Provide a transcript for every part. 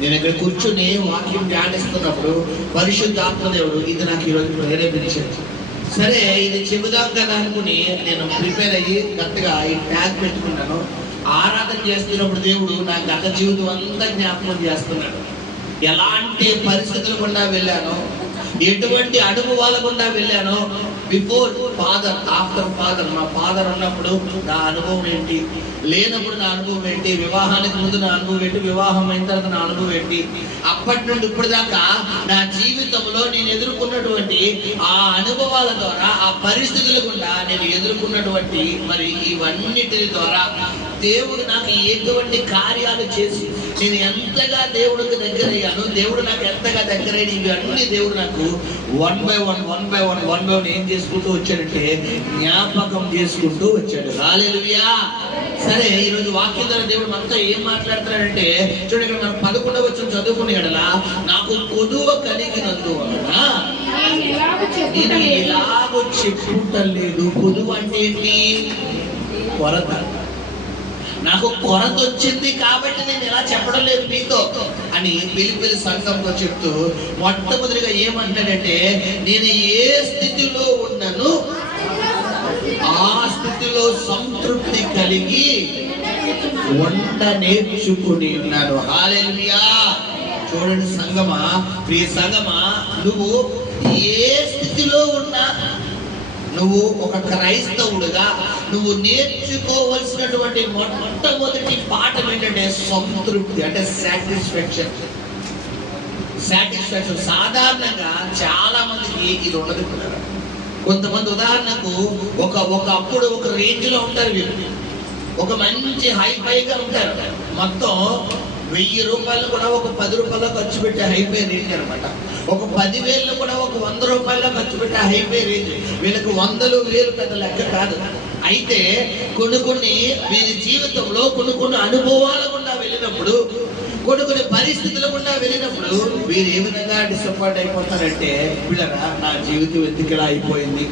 నేను ఇక్కడ కూర్చుని వాక్యం ధ్యానిస్తున్నప్పుడు పరిశుద్ధాత్మ దేవుడు ఇది నాకు ఈరోజు ప్రేరేపించాడు. సరే ఇది చెబుదాం కదా అనుకుని నేను ప్రిపేర్ అయ్యి గట్టిగా ఈ ట్యాగ్ పెట్టుకున్నాను. ఆరాధన చేస్తున్నప్పుడు దేవుడు నా గత జీవితం అంతా జ్ఞాపకం చేస్తున్నాడు. ఎలాంటి పరిస్థితులు గుండా వెళ్ళానో, ఎటువంటి అనుభవాల గుండా వెళ్ళానో, బిఫోర్ ఫాదర్, ఆఫ్టర్ ఫాదర్. మా ఫాదర్ ఉన్నప్పుడు నా అనుభవం ఏంటి, లేనప్పుడు నా అనుభవం ఏంటి, వివాహానికి ముందు నా అనుభవం ఏంటి, వివాహం అయిన తర్వాత నా అనుభవం ఏంటి, అప్పటి నుండి ఇప్పటిదాకా నా జీవితంలో నేను ఎదుర్కొన్నటువంటి ఆ అనుభవాల ద్వారా, ఆ పరిస్థితుల గుండా నేను ఎదుర్కొన్నటువంటి మరి ఇవన్నిటి ద్వారా దేవుడు నాకు ఎటువంటి కార్యాలు చేసి నేను ఎంతగా దేవుడికి దగ్గర అయ్యాను, దేవుడు నాకు ఎంతగా దగ్గరైన ఇవన్నీ దేవుడు నాకు వన్ బై వన్ ఏం చేసుకుంటూ వచ్చాడంటే జ్ఞాపకం చేసుకుంటూ వచ్చాడు. హల్లెలూయా. సరే, ఈరోజు వాక్యం ద్వారా దేవుడు మనతో ఏం మాట్లాడుతున్నాడంటే చూడండి, ఇక్కడ మనం 11వ వచనం చదువుకునే ఎడలా నాకు కొదువ కలిగినందువలన నేను ఎలాగో చెప్పుటలేదు. కొదువ అంటే ఏంటి? కొరత. నాకు కొరత వచ్చింది కాబట్టి నేను ఎలా చెప్పడం లేదు మీతో అని పిలిపిలి సంఘంతో చెప్తూ మొట్టమొదటిగా ఏమంటాడంటే, నేను ఏ స్థితిలో ఉన్నాను ఆ స్థితిలో సంతృప్తి కలిగి వంట నేర్చుకుని ఉన్నాను. హల్లెలూయా. చూడండి సంగమా, ప్రియ సంగమా, నువ్వు ఏ స్థితిలో ఉన్నా నువ్వు ఒక క్రైస్తవుడుగా నువ్వు నేర్చుకోవలసినటువంటి మొట్టమొదటి పాఠం ఏంటంటే సంతృప్తి, అంటే సాటిస్ఫాక్షన్. సాధారణంగా చాలా మందికి ఇది ఉండదు. కొంతమంది ఉదాహరణకు ఒకప్పుడు ఒక రేంజ్ లో ఉంటారు, వీళ్ళు ఒక మంచి హైఫైగా ఉంటారు. మొత్తం 1000 రూపాయలు కూడా ఒక 10 రూపాయలు ఖర్చు పెట్టే హైఫై రేంజ్ అనమాట. ఒక 10,000 కూడా ఒక 100 రూపాయలు ఖర్చు పెట్టే హైఫై రేంజ్. వీళ్ళకి 100,000 పెద్ద లెక్క కాదు. అయితే కొన్ని వీరి జీవితంలో కొన్ని అనుభవాల గుండా వెళ్ళినప్పుడు, కొన్ని పరిస్థితుల గుండా వెళ్ళినప్పుడు వీరు ఏ విధంగా డిసప్పాయింట్ అయిపోతారంటే, పిల్లరా నా జీవితం ఎందుకు ఇలా అయిపోయింది,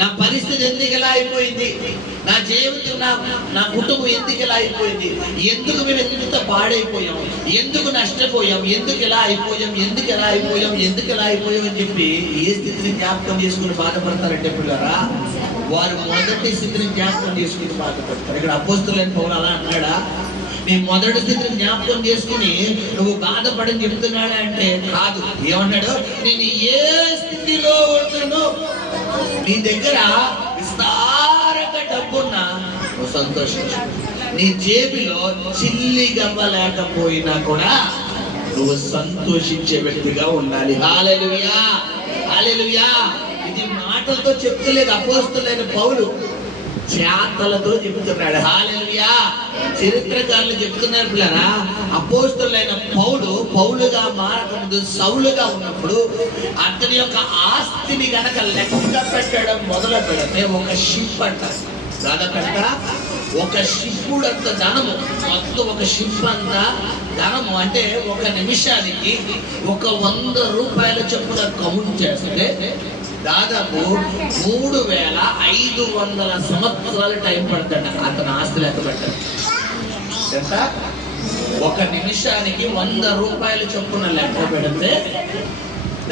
నా పరిస్థితి ఎందుకు ఎలా అయిపోయింది, నా జీవితం నా కుటుంబం ఎందుకు ఎలా అయిపోయింది, ఎందుకు మేము ఎంత పాడైపోయాం, ఎందుకు నష్టపోయాం, ఎందుకు ఎలా అయిపోయాం అని చెప్పి ఏ స్థితిని జ్ఞాపకం చేసుకుని బాధపడతారంటే పిల్లరా, వారు మొదటి స్థితిని జ్ఞాపకం చేసుకుని బాధపడతారు. ఇక్కడ అపోస్తలుడైన పౌలు అలా అన్నాడా? నీ మొదటి స్థితిని జ్ఞాపకం చేసుకుని నువ్వు బాధపడని చెప్తున్నాడా అంటే కాదు. ఏమన్నాడు? నేను ఏ స్థితిలో ఉన్నాను, నీ దగ్గర విస్తారంగా డబ్బున్నా నువ్వు సంతోషించు, నీ జేబులో చిల్లి గవ్వలేకపోయినా కూడా నువ్వు సంతోషించే వ్యక్తిగా ఉండాలి. హల్లెలూయా, హల్లెలూయా. ఇది మాటలతో చెప్తలేదు అపోస్తలుడైన పౌలు, చేతలతో చెప్తున్నాడు. హల్లెలూయా. చరిత్రకారులు చెప్తున్నారు పిల్లరా, అపోస్తలుడైన పౌలుగా మారకముందు సౌలుగా ఉన్నప్పుడు అతని యొక్క ఆస్తిని గనక లెక్క పెట్టడం మొదలు పెడితే ఒక షిప్ అంట, దాదాపు ఒక షిప్పుడు అంత ధనము, మొత్తం ఒక షిప్ అంత ధనము అంటే ఒక నిమిషానికి 100 రూపాయల చొప్పున కౌంట్ చేస్తే దాదాపు 3500 సంవత్సరాలు టైం పడతాడు అతను ఆస్తి లెక్క పెట్టాడు. ఎంత? ఒక నిమిషానికి 100 రూపాయల చొప్పున లెక్క పెడితే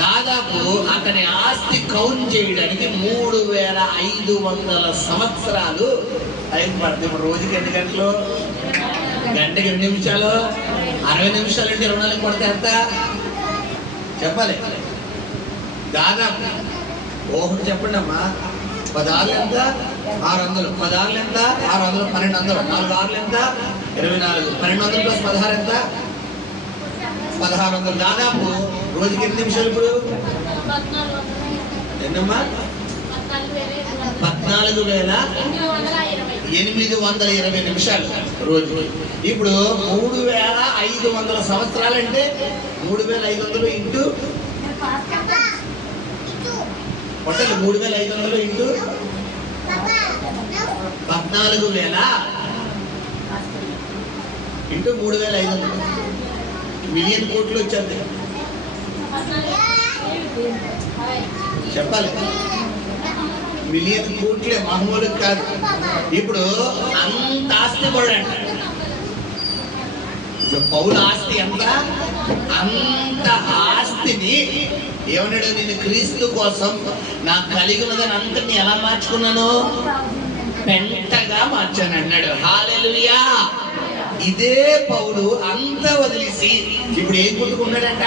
దాదాపు అతని ఆస్తి కౌంట్ చేయడానికి 3500 సంవత్సరాలు టైం పడుతుంది. ఇప్పుడు రోజుకి ఎన్ని గంటలు? గంటకి 2 నిమిషాలు. 60 నిమిషాలు అంటే 24 పడితే ఎంత చెప్పాలి? దాదాపు ఓహ్ చెప్పండి అమ్మా. 16 ఎంత? 600. 16 ఎంత? 600. 1200. 4 6 ఎంత? 24. 1200 ప్లస్ 16 ఎంత? 1600. దాదాపు రోజుకి ఎన్ని నిమిషాలు ఇప్పుడు? ఎన్నమ్మా? 14,820 నిమిషాలు రోజు. ఇప్పుడు 3500 సంవత్సరాలు అంటే 3500 ఇంటూ 3500 ఇంటూ 14,000 ఇంటూ 3,500 మిలియన్ కోట్లు వచ్చేది చెప్పాలి. మిలియన్ కోట్లే, మామూలు కాదు. ఇప్పుడు అంత ఆస్తి పడండి, పౌలు ఆస్తి ఎంత? అంత ఆస్తిని ఏమన్నాడు? నేను క్రీస్తు కోసం నాకు కలిగి ఉన్నదని అంతని ఎలా మార్చుకున్నాను? పెంటగా మార్చాను అన్నాడు. హల్లెలూయా. ఇదే పౌలు అంతా వదిలేసి ఇప్పుడు ఏం కుట్టుకున్నాడంట?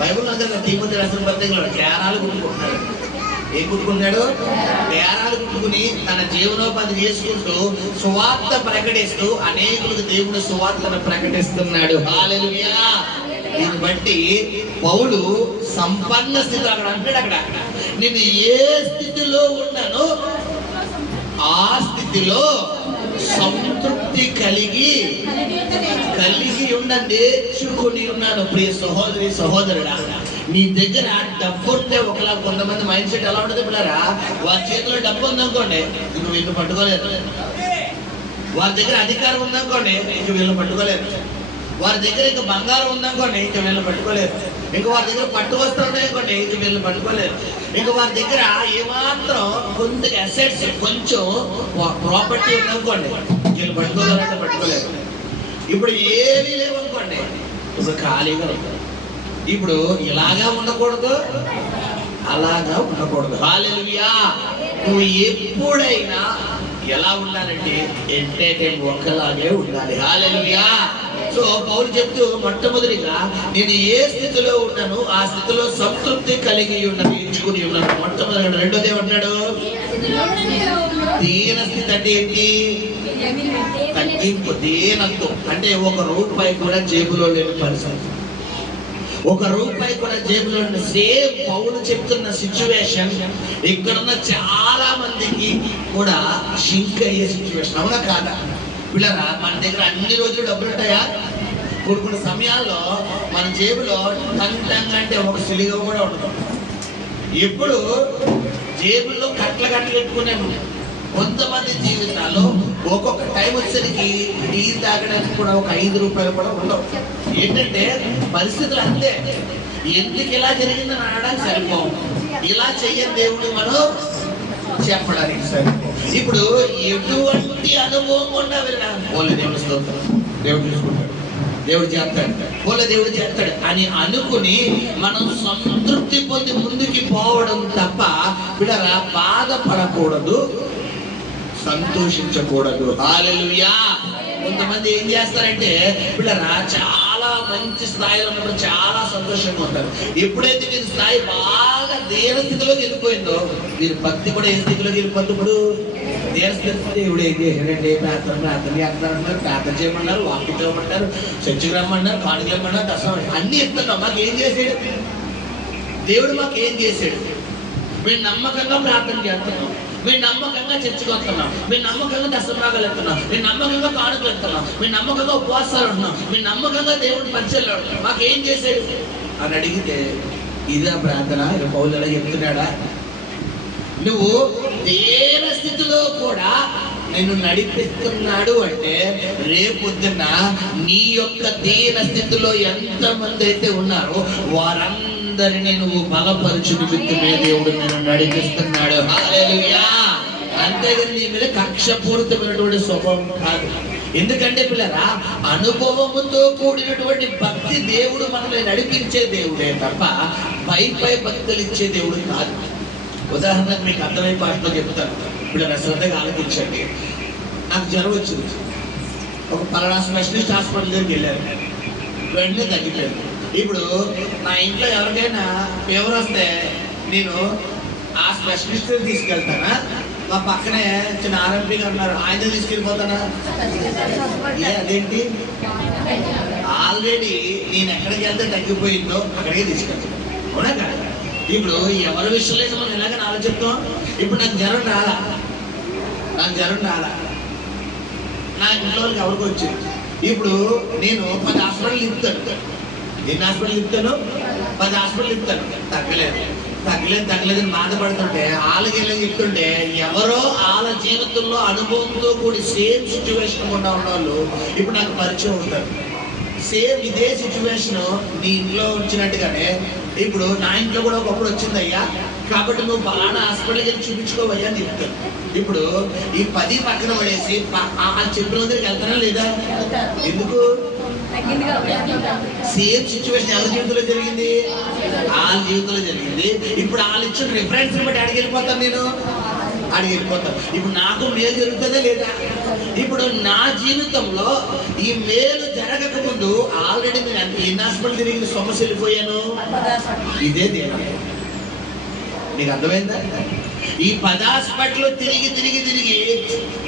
బైబిల్ అందరూ తిమోతి రాసిన పత్రికలో డేరాలు కుట్టుకుంటున్నాడు. ఏం కుట్టుకున్నాడు? డేరాలు కుట్టుకుని తన జీవనోపాధి చేసుకుంటూ సువార్త ప్రకటిస్తూ అనేకులకు దేవుని సువార్తను ప్రకటిస్తున్నాడు. హల్లెలూయా. దీన్ని బట్టి పౌలు సంపన్న స్థితిలో అక్కడ అంటాడు, అక్కడ నేను ఏ స్థితిలో ఉన్నానో ఆ స్థితిలో సంతృప్తి కలిగి ఉండ నేర్చుకుని ఉన్నాను. ప్రియ సహోదరి సహోదరుడా, నీ దగ్గర డబ్బు ఉంటే ఒకలా, కొంతమంది మైండ్ సెట్ ఎలా ఉంటుంది పిల్లరా, వారి చేతిలో డబ్బు ఉందనుకోండి ఇంక వీళ్ళు పట్టుకోలేరు. వారి దగ్గర అధికారం ఉందనుకోండి ఇంక వీళ్ళు పట్టుకోలేరు. వారి దగ్గర ఇంకా బంగారం ఉందనుకోండి ఇంక వీళ్ళు పట్టుకోలేరు. ఇంకా వారి దగ్గర పట్టు వస్తువులు ఉన్నాయనుకోండి ఇంక వీళ్ళు పట్టుకోలేరు. ఇంకా వారి దగ్గర ఏమాత్రం కొంత అసెట్స్, కొంచెం ప్రాపర్టీ ఉందనుకోండి వీళ్ళు పట్టుకోగలంటే పట్టుకోలేరు. ఇప్పుడు ఏమీ లేవనుకోండి ఇప్పుడు ఖాళీగా ఉంటారు. ఇప్పుడు ఇలాగా ఉండకూడదు, అలాగా ఉండకూడదు. హల్లెలూయా. నువ్వు ఎప్పుడైనా ఎలా ఉండాలంటే ఎట్ ఏ టైం ఒక్కలాగే ఉండాలి. హల్లెలూయా. సో పౌలు చెప్తూ మొట్టమొదటిగా నేను ఏ స్థితిలో ఉన్నాను ఆ స్థితిలో సంతృప్తి కలిగి ఉన్నది, ఎంచుకుని ఉన్నాను. మొట్టమొదటి. రెండోది ఏమంటాడు? దీన స్థితి అంటే ఏంటి? తగ్గింపు. దీనత్వం అంటే ₹1 కూడా జేబులో లేని పరిస్థితి, ₹1 కూడా జేబులో లేని. సేమ్ పౌలు చెప్తున్న సిచ్యువేషన్ ఇక్కడున్న చాలా మందికి కూడా షింక్ అయ్యే సిచ్యువేషన్. అవునా కాదా? పిల్లరా, మన దగ్గర అన్ని రోజులు డబ్బులు ఉంటాయా? కొన్ని సమయాల్లో మన జేబులో టంగ్ అంటే ఒక సిలిగా కూడా ఉండదు. ఎప్పుడు జేబుల్లో కట్ల పెట్టుకునేది. కొంతమంది జీవితాల్లో ఒక్కొక్క టైం వచ్చేసరికి టీ తాగడానికి కూడా ఒక ₹5 కూడా ఉండవు. ఏంటంటే పరిస్థితులు అంతే. ఎందుకు ఇలా జరిగిందని అనడానికి సరిపోవు, ఇలా చెయ్యని దేవుడు మనం చెప్పడానికి సరిపోవు. ఇప్పుడు ఎటువంటి అనుభవం ఉన్నా వెళ్ళాలి, దేవుడు స్తోత్రం, దేవుడు చూసుకుంటాడు, దేవుడు చేస్తాడు, దేవుడు చేస్తాడు అని అనుకుని మనం సంతృప్తి పొంది ముందుకి పోవడం తప్ప పిల్లరా బాధపడకూడదు, సంతోషించకూడదు. హల్లెలూయా. కొంతమంది ఏం చేస్తారంటే పిల్లరా చాలా మంచి స్థాయిలో ఉన్నప్పుడు చాలా సంతోషంగా ఉంటారు. ఎప్పుడైతే మీరు స్థాయి బాగా దేన స్థితిలోకి వెళ్ళిపోయిందో మీరు భక్తి కూడా ఏ స్థితిలోకి వెళ్ళిపోతుంది. ఇప్పుడు దేన స్థితి దేవుడు ఏం చేశాడంటే ప్రార్థన చేస్తున్నారు, ప్రార్థన చేయమన్నారు, వాక్యం చేయమంటారు, చర్చికి రమ్మన్నారు, కానుకలు రమ్మన్నారు, దర్శనం అన్ని ఇస్తున్నాం. మాకు ఏం చేసాడు దేవుడు? మాకు ఏం చేసాడు? మేము నమ్మకంగా ప్రార్థన చేస్తున్నాం, మేము నమ్మకంగా చర్చకు వస్తున్నాం, మేము నమ్మకంగా దశభాగాలు ఎత్తున్నాం, మేము నమ్మకంగా కానుకలు ఎత్తున్నాం, మేము నమ్మకంగా ఉపవాసాలు ఉంటున్నాం, మేము నమ్మకంగా దేవుడిని పరిచయంలో ఉంటున్నాం. మాకేం చేశాడు అని అడిగితే ఇదే ప్రార్థన. పౌలు ఎలా చెప్తున్నాడా? నువ్వు దేన స్థితిలో కూడా నేను నడిపిస్తున్నాడు అంటే రేపొద్దున నీ యొక్క దీన స్థితిలో ఎంతమంది అయితే ఉన్నారో వారందరినీ నువ్వు బలపరచు నిమిత్తమే దేవుడు నేను నడిపిస్తున్నాడు. హల్లెలూయా. అంతేగాని నీ మీద కక్షపూరితమైనటువంటి స్వభావం కాదు. ఎందుకంటే పిల్లరా అనుభవముతో కూడినటువంటి భక్తి దేవుడు మనల్ని నడిపించే దేవుడే తప్ప పై భక్తులు ఇచ్చే దేవుడు కాదు. ఉదాహరణకు మీకు అర్థమై భాషలో చెప్తాను. ఇప్పుడు శ్రద్ధగా ఆలోచించండి. నాకు జ్వరం వచ్చింది, ఒక పలానా స్పెషలిస్ట్ హాస్పిటల్ దగ్గరికి వెళ్ళారు, వెంటనే తగ్గిపోయింది. ఇప్పుడు నా ఇంట్లో ఎవరికైనా ఫీవర్ వస్తే నేను ఆ స్పెషలిస్ట్ తీసుకెళ్తానా, మా పక్కనే చిన్న ఆర్ఎంపీ గారు ఉన్నారు ఆయన తీసుకెళ్ళిపోతానా? అదేంటి? ఆల్రెడీ నేను ఎక్కడికి వెళ్తే తగ్గిపోయిందో అక్కడికే తీసుకెళ్తాను. అవునా కాదు? ఇప్పుడు ఎవరి విషయంలో మనం ఎలాగని ఆలోచిస్తాం. ఇప్పుడు నాకు జ్వరం రాలా, నా ఇంట్లో వాళ్ళకి ఎవరికి వచ్చింది. ఇప్పుడు నేను 10 హాస్పిటల్ తిప్పుతాను. ఎన్ని హాస్పిటల్ తిప్పుతాను? 10 హాస్పిటల్ తిప్పుతాను. తగ్గలేదని బాధపడుతుంటే వాళ్ళకి చెప్తుంటే ఎవరో వాళ్ళ జీవితంలో అనుభవంతో కూడి సేమ్ సిచ్యువేషన్ గుండా ఉన్నవాళ్ళు ఇప్పుడు నాకు పరిచయం ఉంటారు. సేమ్ ఇదే సిచ్యువేషన్ నీ ఇంట్లో వచ్చినట్టుగానే ఇప్పుడు నా ఇంట్లో కూడా ఒకప్పుడు వచ్చిందయ్యా, కాబట్టి నువ్వు పలానా హాస్పిటల్కి వెళ్ళి చూపించుకోవయ్యా అని చెప్తాను. ఇప్పుడు ఈ 10 పక్కన పడేసి చెప్పిన దగ్గరికి వెళ్తానా లేదా? ఎందుకు? సేమ్ సిచ్యువేషన్ ఎవరి జీవితంలో జరిగింది? వాళ్ళ జీవితంలో జరిగింది. ఇప్పుడు వాళ్ళు ఇచ్చిన రిఫరెన్స్ బట్టి అడిగి వెళ్ళిపోతాను, నేను అడిగి వెళ్ళిపోతాను. ఇప్పుడు నాకు మేలు జరుగుతుందా లేదా? ఇప్పుడు నా జీవితంలో ఈ మేలు జరగక ముందు ఆల్రెడీ నేను ఎన్ని హాస్పిటల్ తిరిగి సమస్య వెళ్ళిపోయాను. ఇదే దేవుడు. నీకు అర్థమైందా? ఈ 10 హాస్పిటల్ తిరిగి తిరిగి తిరిగి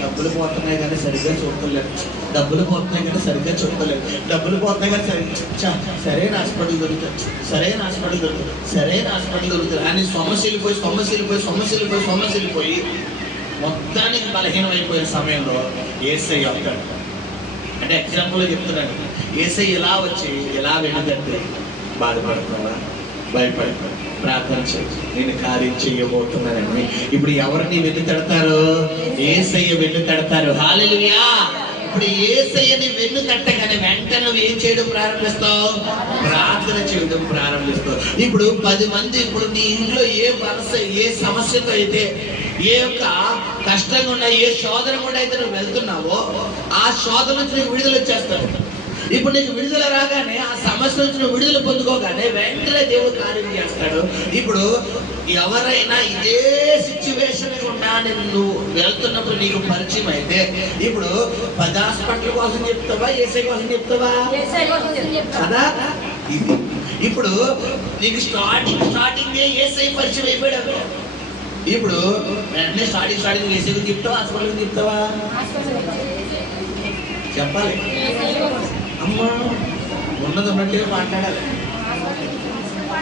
డబ్బులు పోతున్నాయి కానీ సరిగ్గా చూడలేదు, డబ్బులు పోతున్నాయి కానీ సరిగ్గా చూడలేదు, డబ్బులు పోతున్నాయి కానీ సరైన హాస్పిటల్ దొరుకుతుంది, సరైన హాస్పిటల్ దొరుకుతుంది, సరైన హాస్పిటల్ దొరుకుతుంది అని సమస్య వెళ్ళిపోయి మొత్తానికి బలహీనం అయిపోయిన సమయంలో యేసయ్య అవుతాడు. అంటే ఎగ్జాంపుల్గా చెప్తున్నాను. యేసయ్య ఇలా వచ్చి ఎలా వెళ్ళదంటే, బాధపడుతున్నావా, భయపడతాడు, ప్రార్థన చేయి, నేను కార్యం చేయబోతున్నానని. ఇప్పుడు ఎవరిని వెళ్ళి తడతారు? యేసయ్య వెళ్ళి తడతారు. హల్లెలూయా. ఇప్పుడు యేసయ్యని వెన్ను తట్టగానే వెంటనే నువ్వు ఏం చేయడం ప్రారంభిస్తావు? ప్రార్థన చేయడం ప్రారంభిస్తావు. ఇప్పుడు 10 మంది, ఇప్పుడు నీ ఇంట్లో ఏ సమస్యతో అయితే, ఏ యొక్క కష్టంగా ఉన్న, ఏ శోధన కూడా అయితే నువ్వు వెళ్తున్నావో ఆ శోధన నుంచి నీకు విడుదల వచ్చేస్తావు. ఇప్పుడు నీకు విడుదల రాగానే, ఆ సమస్య నుంచి నువ్వు విడుదల పొందుకోగానే వెంటనే దేవుడు కార్యం చేస్తాడు. ఇప్పుడు ఎవరైనా ఇదే సిచ్యువేషన్ గుండా నువ్వు వెళ్తున్నప్పుడు నీకు పరిచయం అయితే, ఇప్పుడు 10 హాస్పిటల్ కోసం చెప్తావా, యేసయ్య కోసం చెప్తావా? కదా. ఇది ఇప్పుడు నీకు స్టార్టింగ్ యేసయ్య పరిచయం అయిపోయాడు. ఇప్పుడు వెంటనే స్టార్టింగ్ యేసయ్య గురించి చెప్తావా, హాస్పిటల్ గురించి చెప్తావా? చెప్పాలి. అమ్మా ఉన్నది ఉన్నట్టుగా మాట్లాడాలి.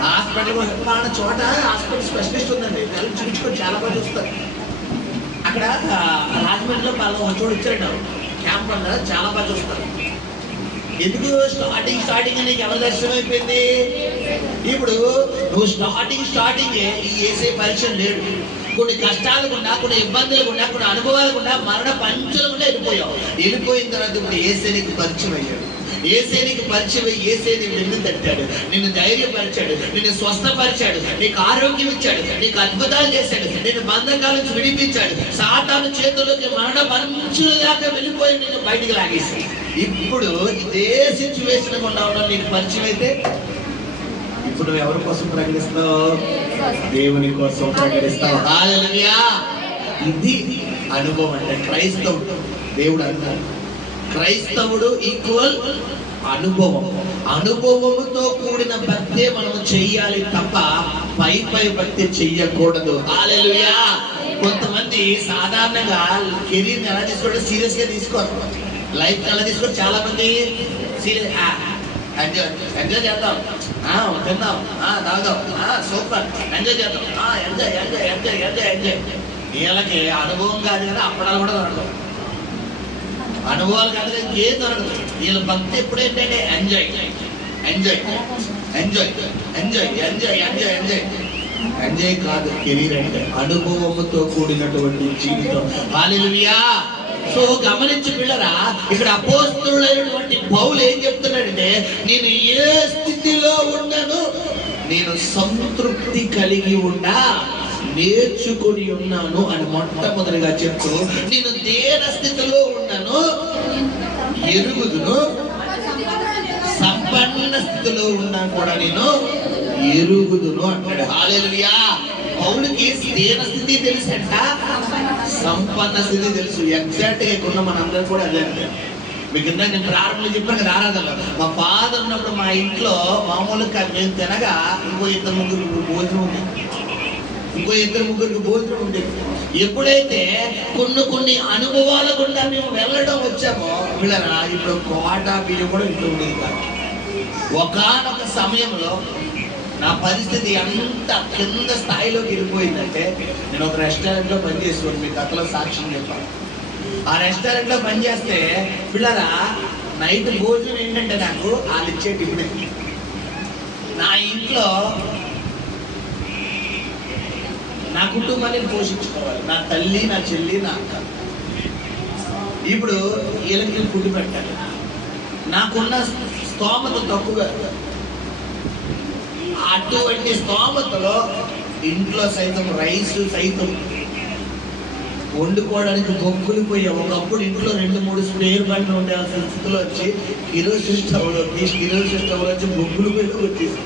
హాస్పిటల్ మన చోట హాస్పిటల్ స్పెషలిస్ట్ ఉందండి, తల్లి చూపించుకొని చాలా బాగా చూస్తారు. అక్కడ రాజమండ్రిలో ఒక చోటు ఇచ్చారండి, క్యాంప్ అన్నారు, చాలా బాగా చూస్తారు. ఎందుకు? స్టార్టింగ్ నీకు ఎవరి దర్శనం అయిపోయింది? ఇప్పుడు నువ్వు స్టార్టింగ్ ఈ యేసయ్య పరిచయం లేడు. కొన్ని కష్టాలు గుండా, కొన్ని ఇబ్బందులు గుండా, కొన్ని అనుభవాలు గుండా, మరణ పంచులు గుండా వెళ్ళిపోయిన తర్వాత ఇప్పుడు యేసయ్య నీకు పరిచయం అయ్యాడు. యేసయ్య నీకు పరిచయం అయ్యి యేసయ్య నీకు వెన్ను తట్టాడు, నిన్ను ధైర్యపరిచాడు, నిన్ను స్వస్థపరిచాడు, నీకు ఆరోగ్యం ఇచ్చాడు, నీకు అద్భుతాలు చేశాడు, నిన్ను బంధకాల నుంచి విడిపించాడు, సాతాను చేతుల్లోకి మరణ పంచుల దాకా వెళ్ళిపోయి నిన్ను బయటికి లాగేసి, ఇప్పుడు ఇదే సిచ్యువేషన్ గుండా ఉన్న నీకు పరిచయం అయితే, ఇప్పుడు నువ్వు ఎవరి కోసం ప్రకటిస్తావు? దేవుని కోసం ప్రకటిస్తావు. హల్లెలూయా. ఇది అనుభవం. అంటే క్రైస్తవుడు, దేవుడు అన్నాడు, క్రైస్తవుడు ఈక్వల్ అనుభవం. అనుభవముతో కూడిన భక్తి మనం చెయ్యాలి తప్ప పై భక్తి చెయ్యకూడదు. హల్లెలూయా. కొంతమంది సాధారణంగా కెరీర్ని ఎలా తీసుకోవడం సీరియస్ గా తీసుకోరు, లైఫ్ ఎలా తీసుకోరు. చాలా మంది ఎంజాయ్ చేద్దాం, తిందాం, తాగుదాం, సూపర్, ఎంజాయ్ చేద్దాం, ఎంజాయ్. వీళ్ళకి అనుభవం కాదు కదా, అప్పడాలు కూడా దొరకదు, అనుభవాలు కాదు కదా, ఇంకేం దొరకదు. వీళ్ళ భక్తి ఎప్పుడేంటంటే ఎంజాయ్. ఎంజాయ్ కాదు కెరీర్ అంటే, అనుభవముతో కూడినటువంటి జీవితం. హల్లెలూయా. సో గమనించి పిల్లరా, ఇక్కడ అపోస్తలుడైనటువంటి పౌలు ఏం చెప్తున్నాడంటే, నేను ఏ స్థితిలో ఉన్నాను, నేను సంతృప్తి కలిగి ఉండా నేర్చుకుని ఉన్నాను అని మొట్టమొదటిగా చెప్తూ, నేను దేన స్థితిలో ఉన్నాను ఎరుగుదును, సంపన్న స్థితిలో ఉన్నా కూడా నేను ఎరుగుదును అంటాడు. హల్లెలూయా. పౌలుకి దేన స్థితి తెలుసంట, సంపన్న స్థితి తెలుసు. ఎగ్జాక్ట్ గా ఇక్కడ మనందరం కూడా అదే. మీకు నేను ప్రారంభంలో చెప్పాను కదా, ఆరాధనలో మా ఫాదర్ ఉన్నప్పుడు మా ఇంట్లో మామూలుగా మేము తినగా ఇంకో 2-3 భోజనం ఉంది, ఇంకో 2-3 భోజనం ఉండేది. ఎప్పుడైతే కొన్ని అనుభవాల గుండా మేము వెళ్ళడం వచ్చామో వీళ్ళరా, ఇప్పుడు కోట బియ్యం కూడా ఇంట్లో ఉండేది కాదు. ఒకానొక సమయంలో నా పరిస్థితి ఎంత కింద స్థాయిలోకి వెళ్ళిపోయిందంటే, నేను ఒక రెస్టారెంట్లో పనిచేసుకోండి, మీ కథలో సాక్ష్యం చెప్పాను. ఆ రెస్టారెంట్లో పనిచేస్తే పిల్లరా, నైట్ భోజనం ఏంటంటే నాకు వాళ్ళు ఇచ్చే టిఫిన్. నా ఇంట్లో నా కుటుంబాన్ని పోషించుకోవాలి, నా తల్లి, నా చెల్లి, నా అక్క. ఇప్పుడు వీళ్ళకి ఫుడ్ పెట్టాలి. నాకున్న స్తోమత తక్కువగా, అటువంటి స్తోమతలో ఇంట్లో సైతం రైస్ సైతం వండుకోవడానికి బొగ్గులు పోయాం. ఒకప్పుడు ఇంట్లో 2-3 స్పేర్ బండ్లు ఉండాల్సిన స్థితిలో వచ్చి కిరోసిన్ స్టవ్లో వచ్చి బొగ్గులు పోయి వచ్చేసి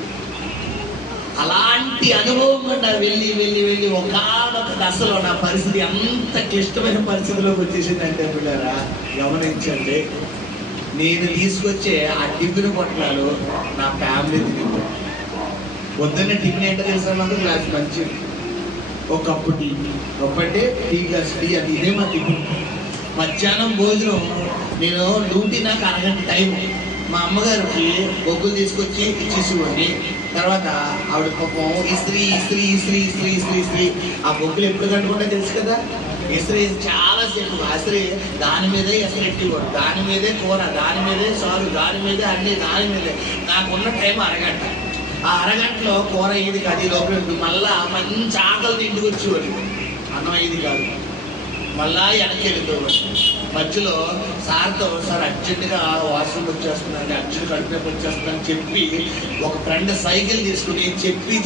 అలాంటి అనుభవం కూడా వెళ్ళి వెళ్ళి వెళ్ళి ఒకనొక దశలో నా పరిస్థితి అంత క్లిష్టమైన పరిస్థితిలోకి వచ్చేసిందంటే పిల్లరా గమనించండి. నేను తీసుకొచ్చే ఆ టిఫిన్ పొట్లాలు నా ఫ్యామిలీ తింటాను. పొద్దున్న టిఫిన్ ఏంటో తెలుసా, గ్లాస్ మంచిది, ఒక కప్పు టీ, ఒకటే టీ గ్లాస్ టీ, అది ఇదే మా టిఫిన్. మధ్యాహ్నం భోజనం నేను డ్యూటీ నాకు అరగంట టైం, మా అమ్మగారికి బొగ్గులు తీసుకొచ్చి ఇచ్చేసేవాడిని. తర్వాత ఆవిడ పాపం ఇస్త్రీ ఇస్త్రీ ఇస్త్రీ ఇస్త్రీ ఇస్త్రీ ఇస్త్రీ ఆ బొగ్గులు ఎప్పుడు కట్టుకుంటే తెలుసు కదా, ఇస్త్రీ చాలాసేపు ఇస్త్రీ దాని మీదే ఎసరెట్టేవాడు, దాని మీదే కూర, దాని మీదే సారు, దాని మీదే అన్నీ, దాని మీదే. నాకున్న టైం అరగంట. ఆ అరగంటలో కూర ఇది కాదు, లోపల మళ్ళా మంచి ఆకలి ఇంటికి వచ్చేవాడు, అన్నం ఇది కాదు, మళ్ళా వెనక్కి వెళ్ళిపోవాలి. మధ్యలో సార్తో సార్ అర్జెంటుగా వాష్రూమ్ వచ్చేస్తుందండి, అర్జెంట్ కడుపునొప్పి వచ్చేస్తుందని చెప్పి ఒక ఫ్రెండ్ సైకిల్ తీసుకుని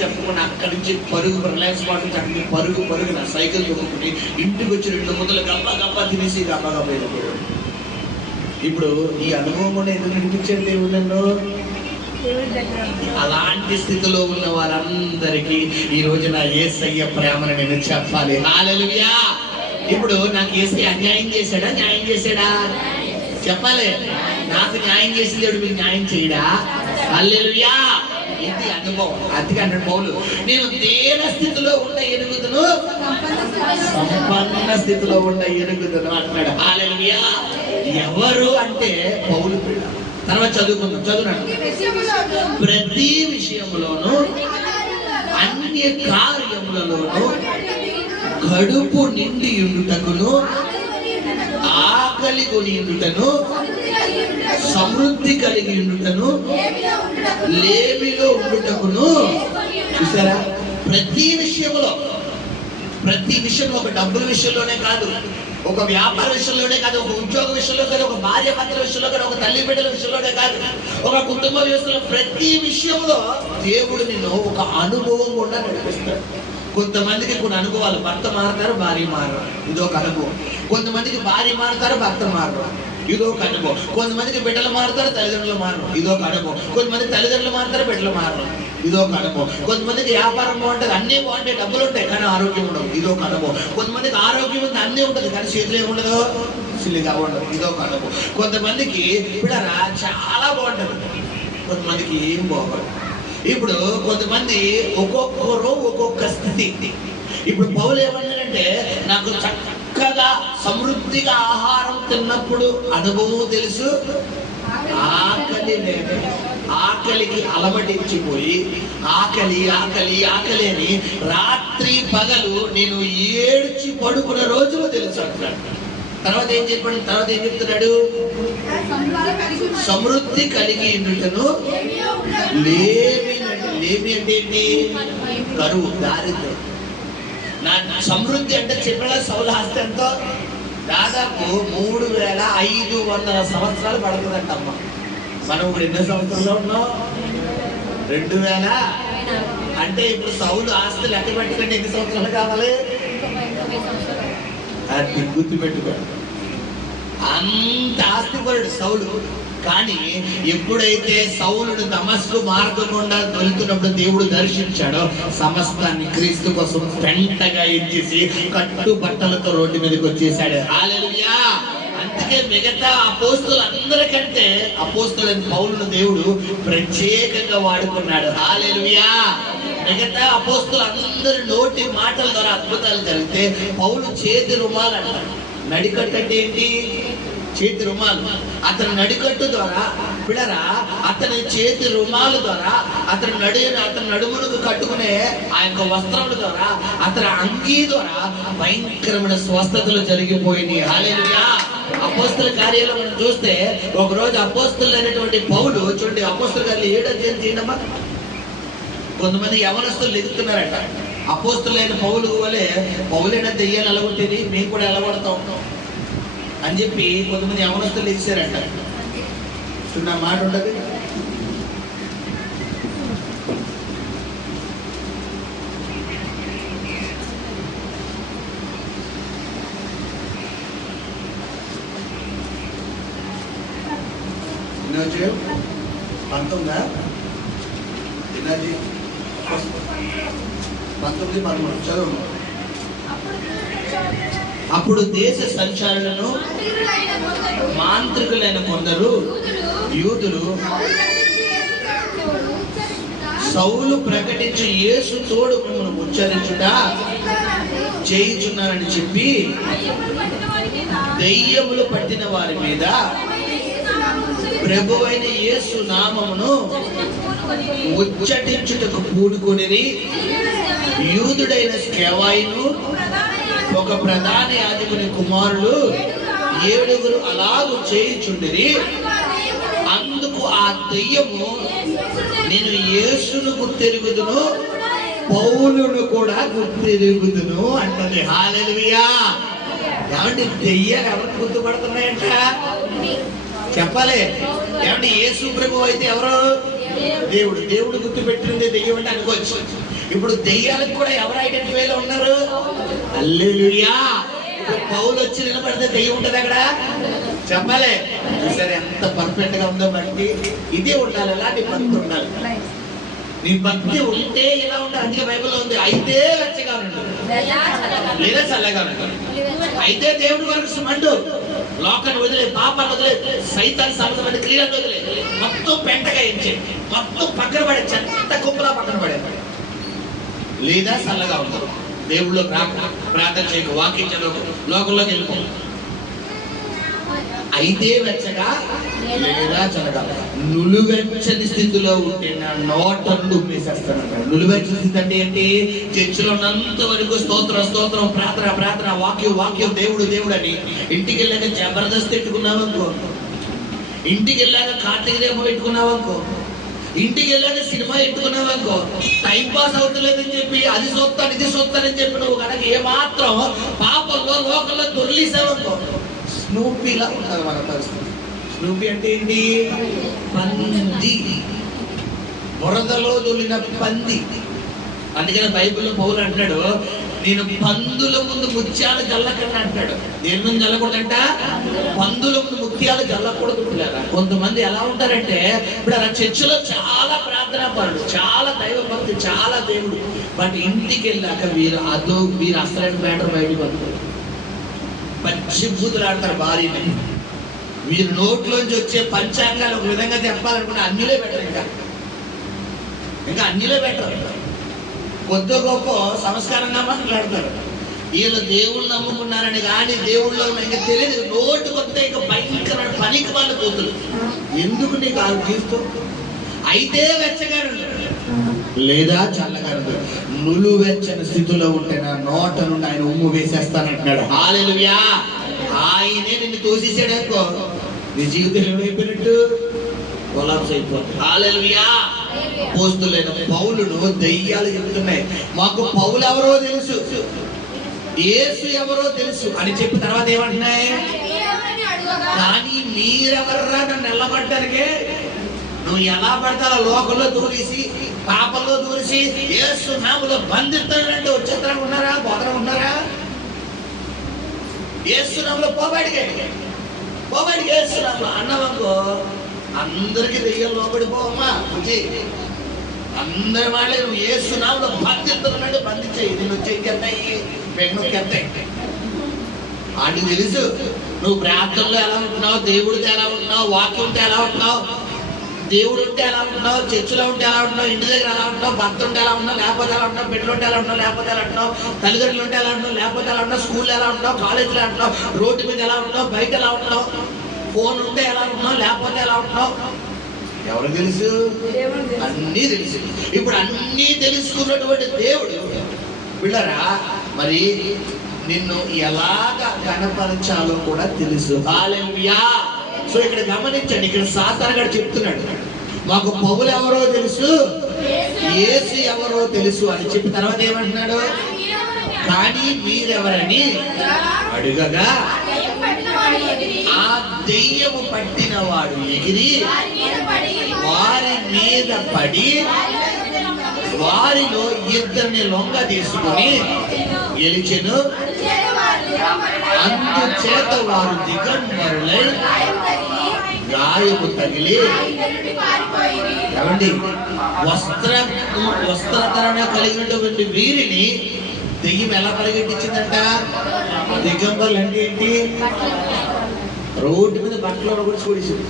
చెప్పకుండా అక్కడి నుంచి పరుగు రిలయన్స్ వాటర్ అక్కడికి పరుగు నా సైకిల్ దొరుకుని ఇంటికి వచ్చి 2 ముద్దలు గబ్బా తినేసి గబ్బా వెళ్ళిపోయాడు. ఇప్పుడు ఈ అనుభవం కూడా ఎందుకు అనిపించండి దేవుళ్ళలో? అలాంటి స్థితిలో ఉన్న వారందరికీ ఈ రోజున యేసయ్య ప్రేమను నేను చెప్పాలి. హల్లెలూయా. ఇప్పుడు నాకు యేసయ్య అన్యాయం చేశాడా, న్యాయం చేశాడా? చెప్పాలి. నాకు న్యాయం చేసిన దేవుడు మీకు న్యాయం చేయడా? హల్లెలూయా. ఇది అనుభవం. అందుకే అన్నాడు పౌలు, నేను దేన స్థితిలో ఉన్న ఎరుగుదును, సంపన్న స్థితిలో ఉన్న ఎరుగుదును అంటున్నాడు. హల్లెలూయా. ఎవరు అంటే పౌలు. తర్వాత చదువుకుందాం, చదువున్నాడు. ప్రతి విషయంలోనూ అన్ని కార్యములలోనూ కడుపు నిండి ఉండుటకును, ఆకలి కొని ఉండుటను, సమృద్ధి కలిగి ఉండుటను, లేమిలో ఉండుటకును. చూసారా? ప్రతి విషయంలో ఒక డబ్బుల విషయంలోనే కాదు, ఒక వ్యాపార విషయంలోనే కాదు, ఒక ఉద్యోగ విషయంలో కాదు, ఒక భార్య భర్తల విషయంలో కాదు, ఒక తల్లి బిడ్డల విషయంలోనే కాదు, ఒక కుటుంబ వ్యవస్థలో ప్రతి విషయంలో దేవుడు నిన్ను ఒక అనుభవం కూడా నడిపిస్తాడు. కొంతమందికి కొన్ని అనుభవాలు, భర్త మారుతారు, భార్య మారరు, ఇదొక అనుభవం. కొంతమందికి భార్య మారుతారు, భర్త మారరు, ఇదొక అనుభవం. కొంతమందికి బిడ్డలు మారుతారు, తల్లిదండ్రులు మారరు, ఇదొక అనుభవం. కొంతమంది తల్లిదండ్రులు మారుతారు, బిడ్డలు మారరు, ఇదొక అనుభవం. కొంతమందికి వ్యాపారం బాగుంటుంది, అన్నీ బాగుంటాయి, డబ్బులు ఉంటాయి కానీ ఆరోగ్యం ఉండదు, ఇదొక అనుభవం. కొంతమందికి ఆరోగ్యం ఉంది, అన్నీ ఉంటుంది కానీ చేతులు ఏముండదు, సిల్లిగా ఉండదు, ఇదొక అనుభవం. కొంతమందికి బిడ్డరా చాలా బాగుంటుంది, కొంతమందికి ఏం బాగుంటుంది. ఇప్పుడు కొంతమంది ఒక్కొక్కరు ఒక్కొక్క స్థితి. ఇప్పుడు పౌలు ఏమన్నాడంటే, నాకు చక్కగా సమృద్ధిగా ఆహారం తిన్నప్పుడు అనుభవం తెలుసు, ఆకలి లేదు, ఆకలికి అలమటించిపోయి ఆకలి ఆకలి ఆకలి అని రాత్రి పగలు నేను ఏడ్చి పడుకున్న రోజులు తెలుసు అంటాడు. తర్వాత ఏం చెప్తున్నాడు? సమృద్ధి కలిగి ఉండుటను, లేమి అంటే ఏంటి? కరువు, దారిద్ర్యం. నా సమృద్ధి అంటే చెప్పిన సౌలు ఆస్తి ఎంతో దాదాపు 3500 సంవత్సరాలు పడుతుందంట అమ్మ. మనం ఇప్పుడు ఎన్నో సంవత్సరాల్లో ఉన్నాం? 2000. అంటే ఇప్పుడు సౌలు ఆస్తి లెక్క పెట్టుకుంటే ఎన్ని సంవత్సరాలు కావాలి? అది గుర్తు పెట్టుకోండి. అంత ఆస్తిపరుడు సౌలు. కానీ ఎప్పుడైతే సౌలుడు దమస్కు మార్గం గుండా వెళ్తున్నప్పుడు దేవుడు దర్శించాడో సమస్తాన్ని క్రీస్తు కోసం పెంటగా ఇచ్చేసి కట్టు బట్టలతో రోడ్డు మీదకి వచ్చేసాడు. హల్లెలూయా. అందుకే మిగతా అపోస్తులందరికంటే అపోస్తులైన పౌలును దేవుడు ప్రత్యేకంగా వాడుకున్నాడు. హల్లెలూయా. మిగతా అపోస్తులందరి నోటి మాటల ద్వారా అద్భుతాలు జరిగితే పౌలు చేతి రుమాలు అంటాడు. నడికట్టు అంటే ఏంటి? చేతి రుమాలు. అతని నడికట్టు ద్వారా పిల్లరా, అతని చేతి రుమాలు ద్వారా, అతని నడుములకు కట్టుకునే ఆ యొక్క వస్త్రముల ద్వారా, అతని అంగీ ద్వారా భయంకరమైన స్వస్థతలు జరిగిపోయినాయి. హల్లెలూయా. అపోస్తుల కార్యాలు మనం చూస్తే ఒకరోజు అపోస్తులు అయినటువంటి పౌలు, చూడండి అపోస్తుల కార్యాలు 7వ అధ్యాయం తీయండమ్మా. కొంతమంది యవనస్తులు ఎదుగుతున్నారట. అపోస్తులైన పౌలు వలె పౌలైనా దెయ్యాలు ఎలగొట్టేది, మేము కూడా ఎలగొడతాం అని చెప్పి కొంతమంది యవనస్తులు ఎగిసారంట. చూడ మాట ఉండదు. పంతొమ్మిది 13 చదువు. అప్పుడు దేశ సంచారులను మాంత్రికులైన కొందరు యూదులు సౌలు ప్రకటించి యేసు తోడు మిమ్మల్ని ఉచ్చరించుట చేయుచున్నారని చెప్పి దెయ్యములు పట్టిన వారి మీద ప్రభువైన యేసు నామమును ఉచ్చటించుటకు పూనుకొనిరి. యూదుడైన స్కెవాయిను ఒక ప్రధాన యాజకుని కుమారులు 7 అలాగు చేయుచుండిరి. అందుకు ఆ దెయ్యము, నేను యేసును గుర్తెరుగుదును, పౌలును కూడా గుర్తెరుగుదును అంటది. హల్లెలూయా. ఏమంటే దెయ్యాలు ఎవరు గుర్తుపడుతున్నాయంట చెప్పాలి. ఏమంటే యేసు ప్రభు అయితే ఎవరు? దేవుడు. దేవుడు గుర్తు పెట్టింది దెయ్యం అంటే అనుకోవచ్చు. ఇప్పుడు దెయ్యాలకు కూడా ఎవరు ఐడెంటిఫైలో ఉన్నారు? హల్లెలూయా. ఇప్పుడు పౌలు వచ్చి నిలబడితే దెయ్యం ఉంటది అక్కడ చెప్పాలి. సరే ఎంత పర్ఫెక్ట్ గా ఉందో బట్టి ఇదే ఉండాలి. అలాంటి భక్తి ఉండాలి. నీ భక్తి ఉంటే ఇలా ఉండాలి. అందుకే బైబిల్లో ఉంది, అయితే వెచ్చగా ఉండు లేదా చల్లగా ఉండు. అయితే దేవుడి వరకు మండు, లోకాన్ని వదిలే, పాపాన్ని వదిలే, సైతాన్ని సంబంధమైన క్రియలను వదిలే, మొత్తం పెంటగా ఇచ్చే, మొత్తం పక్కన పడే, చెత్త కుప్పలా పక్కన పడే, లేదా చల్లగా ఉండదు. దేవుళ్ళు ప్రార్థన చేయకు, వాక్యం చదవకు, లోకంలోకి వెళ్ళిపో. అయితే వెచ్చగా లేదా చల్లగా. నులువెచ్చని స్థితిలో ఉంటే నా నోట నుండి ఉమ్మేసేస్తాను. నులువెచ్చని స్థితి అంటే ఏంటి? చర్చిలో ఉన్నంత వరకు స్తోత్రం స్తోత్రం, ప్రార్థన ప్రార్థన, వాక్యం వాక్యం, దేవుడు దేవుడు అని. ఇంటికి వెళ్ళాక జబర్దస్త్ పెట్టుకున్నావు అనుకో, ఇంటికి వెళ్ళాక కార్తీక దీపం పెట్టుకున్నావు అనుకో, ఇంటికి వెళ్ళాక సినిమా పెట్టుకున్నావు అనుకో, టైం పాస్ అవుతలేదని చెప్పి అది చూస్తాను ఇది చూస్తానని చెప్పి నువ్వు కనుక ఏమాత్రం పాపంలో లోకంలో దొర్లేసావు అనుకో, స్నూపీలా ఉంటుంది మన పరిస్థితి. స్నూపీ అంటే ఏంటి? పంది, బురదలో దొల్లిన పంది. అందుకని బైబిల్లో పౌలు అంటాడు, నేను పందుల ముందు ముత్యాలు జల్లకండి అంటాడు. దేని ముందు జల్లకూడదంట? పందుల ముందు ముత్యాలు జల్లకూడదు. కొంతమంది ఎలా ఉంటారంటే, ఇప్పుడు అలా చర్చిలో చాలా ప్రార్థనా పరుడు, చాలా దైవభక్తి, చాలా దేవుడు, బట్ ఇంటికి వెళ్ళాక వీరు అసలైన మ్యాటర్ బయటకు వస్తారు. పచ్చి బూతులు ఆడతారు భార్యని. వీరు నోట్లోంచి వచ్చే పంచాంగాలు ఒక విధంగా చెప్పాలనుకుంటే అన్నిలో బెటర్, ఇంకా అన్నిలో బెటర్. కొద్ది గొప్ప సంస్కారంగా మాట్లాడతారు. వీళ్ళు దేవుళ్ళు నమ్ముకున్నారని కానీ దేవుళ్ళు ఇంకా తెలియదు. నోటు కొత్త ఇంకా భయంకరమైన పనికి వాళ్ళు పోతులు. ఎందుకు నీకు ఆ జీవితం? అయితే వెచ్చగాడు లేదా చల్లగాడు. నులువెచ్చని స్థితిలో ఉంటే నా నోట నుండి ఆయన ఉమ్ము వేసేస్తానంటున్నాడు. హల్లెలూయా. ఆయనే నిన్ను తోసేసాడు అనుకో, నీ జీవితం ఏమైపోయినట్టు? కొలాప్స్ అయిపోతుంది. హల్లెలూయా. అపోస్తలుడైన పౌలును దెయ్యాలు చెప్తున్నాయి, మాకు పౌలు ఎవరో తెలుసు, యేసు ఎవరో తెలుసు అని చెప్పి తర్వాత ఏమంటున్నాయి? కానీ మీరెవర్రా నన్ను నిలబడ్డానికే? నువ్వు ఎలా పడతావు లోకంలో దూరేసి, పాపంలో దూరేసి, యేసు నామములో బంధిస్తానంటే వచ్చేతరంగా ఉన్నారా? బోధన ఉన్నారా? యేసు నామములో పోబడికే యేసు నామములో అన్నవనుకో, అందరికి దెయ్యాలు లోబడిపోవమ్మా. అందరి వాళ్ళే నువ్వు యేసు నామములో బంధిస్తున్నాడు, బంధించేయి. నేను వచ్చి ఇంకెత్తాయి, పెగ్నొక్కెత్తాయి. వాటికి తెలుసు నువ్వు ప్రార్థనలో ఎలా ఉంటున్నావు, దేవుడితో ఎలా ఉంటున్నావు, వాక్యంతో ఎలా ఉంటున్నావు, దేవుడు ఉంటే ఎలా ఉంటున్నావు, చర్చిలో ఉంటే ఎలా ఉంటున్నావు, ఇంటి దగ్గర ఎలా ఉంటున్నావు, భర్త ఉంటే ఎలా ఉంటున్నావు, లేకపోతే ఎలా ఉంటున్నావు, బిడ్డలు ఉంటే ఎలా ఉంటున్నావు, లేకపోతే ఎలా ఉంటున్నావు, తల్లిదండ్రులు ఉంటే ఎలా ఉంటున్నావు, లేకపోతే ఎలా ఉంటున్నావు, స్కూల్లో ఎలా ఉంటున్నావు, కాలేజీలో ఉంటున్నావు, రోడ్డు మీద ఎలా ఉంటున్నావు, బయట ఎలా ఉంటున్నావు, ఫోన్ ఉంటే ఎలా ఉంటున్నావు, లేకపోతే ఎలా ఉంటున్నావు, ఎవరు తెలుసు? అన్నీ తెలుసు. ఇప్పుడు అన్నీ తెలుసుకున్నటువంటి దేవుడు బిడ్డరా మరి నిన్ను ఎలాగా కనపరచాలో కూడా తెలుసు. హల్లెలూయా. సో ఇక్కడ గమనించండి, ఇక్కడ సాతాను గారు చెప్తున్నాడు, మాకు పౌలు ఎవరో తెలుసు, యేసు ఎవరో తెలుసు అని చెప్పి తర్వాత ఏమంటున్నాడు? కానీ మీరెవరని అడుగగా ఆ దెయ్యము పట్టిన వాడు ఎగిరి వారి మీద పడి వారిలో ఇద్దరిని లొంగ తీసుకుని గెలిచెను. అందుచేత వారు దిగంబరులై గాయము తగిలి ఏమండి, వస్త్రధరణ కలిగినటువంటి వీరిని దెయ్యం ఎలా పరిగెట్టించిందంట? దిగంబర్లు అంటే ఏంటి? రోడ్డు మీద బట్టలు కూడా చూడేసింది.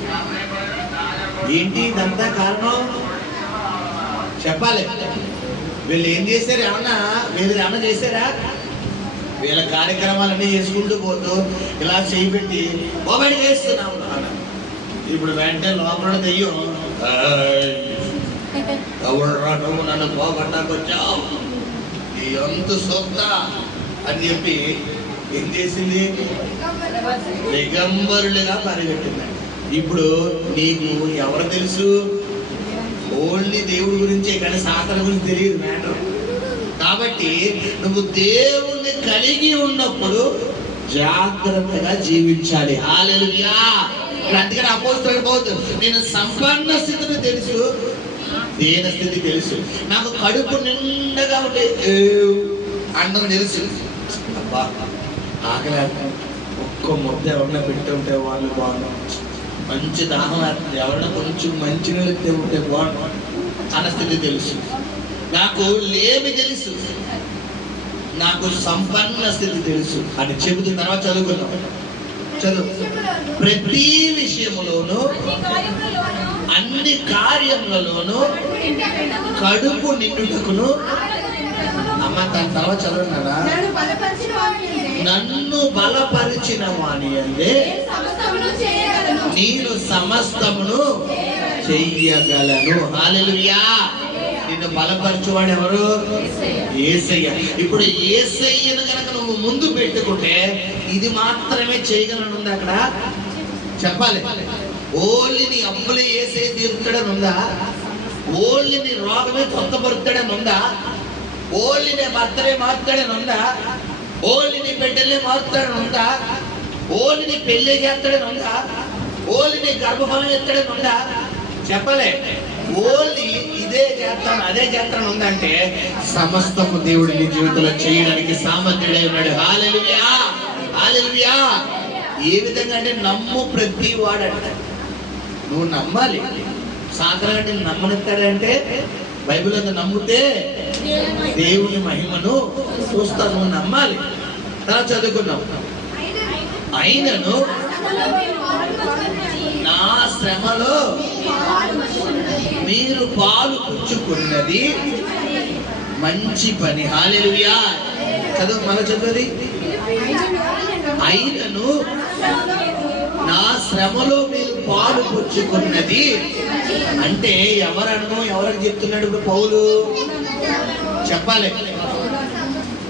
ఏంటి ఇదంతా కారణం? చెప్పాలి. వీళ్ళు ఏం చేశారు? వీళ్ళు ఏమన్నా చేశారా? వీళ్ళ కార్యక్రమాలన్నీ చేసుకుంటూ పోతూ ఇలా చేయబెట్టి మొబైల్ చేస్తున్నాం. ఇప్పుడు వెంటనే లోపల దెయ్యం, ఎవడురా నువ్వు నన్ను పోగొట్టాకొచ్చావు, ఎంత సొంత అని చెప్పి ఏం చేసింది? దిగంబరులుగా పరిగెట్టిందండి. ఇప్పుడు నీకు ఎవరు తెలుసు? ఓన్లీ దేవుడి గురించే కానీ సాతాను గురించి తెలియదు మ్యాటర్. కాబట్టి నువ్వు దేవుణ్ణి కలిగి ఉన్నప్పుడు జాగ్రత్తగా జీవించాలి. హల్లెలూయా. అందుకని అపోస్తలుడు పౌలు, నేను సంపన్న స్థితిని తెలుసు, దీన స్థితి తెలుసు, నాకు కడుపు నిండగా ఉంటే అన్నం తెలుసు. అబ్బా ఆకలి, ఒక్క ముద్ద ఎవరైనా పెట్టుంటే వాళ్ళు బాగున్నాం, మంచి దాహం ఎవరైనా కొంచెం మంచి నీళ్ళు ఉంటే బాగున్నాం అన్న స్థితి తెలుసు. నాకు లేమి తెలుసు, నాకు సంపన్న స్థితి తెలుసు అని చెబుతున్న తర్వాత చదువుకున్నాం. చదువు. ప్రతి విషయములోను అన్ని కార్యములలోను కడుపు నిండుటకును, అమ్మ దాని తర్వాత చదువున్నారా, నన్ను బలపరిచిన వాని అంటే నేను సమస్తమును చెయ్యగలను. హల్లెలూయా. నిన్ను బలపరచువాడు ఎవరు? యేసయ్య. ఇప్పుడు యేసయ్యను కనుక నువ్వు ముందు పెట్టుకుంటే ఇది మాత్రమే చేయగలనుంది. అక్కడ చెప్పాలి. ఓన్లీ నీ అప్పులే యేసయ్య తీరుతాడని ఉందా? ఓన్లీ నీ రోగమే కొత్తపరుతాడని ఉందా? ఓన్లీ నీ భర్తలే మారుతాడని ఉందా? ఓన్లీ నీ బిడ్డలే మారుతాడని ఉందా? ఓన్లీ నీ పెళ్లి చేస్తాడని ఉందా? ఓన్లీ నీ గర్భఫలం ఎత్తాడని ఉందా? చెప్పలే. ఓన్లీ ఇదే చేస్తాను అదే చేస్తాను ఉందంటే సమస్తము దేవుడు నీ జీవితంలో చేయడానికి సామర్థ్యుడై ఉన్నాడు. హల్లెలూయా. హల్లెలూయా. ఏ విధంగా అంటే నమ్ము ప్రతి వాడంట. నువ్వు నమ్మాలి. సాధారణ నేను నమ్మనిస్తాడంటే బైబిల్ అంతా నమ్మితే దేవుని మహిమను చూస్తాను. నువ్వు నమ్మాలి. తర్వాత చదువుకున్నావు. అయినను నా శ్రమలో మీరు పాలు పుచ్చుకున్నది మంచి పని. హల్లెలూయా. చదువు, మళ్ళీ చదువుది. అయినను నా శ్రమలో మీరు పాలు పుచ్చుకున్నది అంటే ఎవరికి చెప్తున్నాడు? ఇప్పుడు పౌలు చెప్పాలి.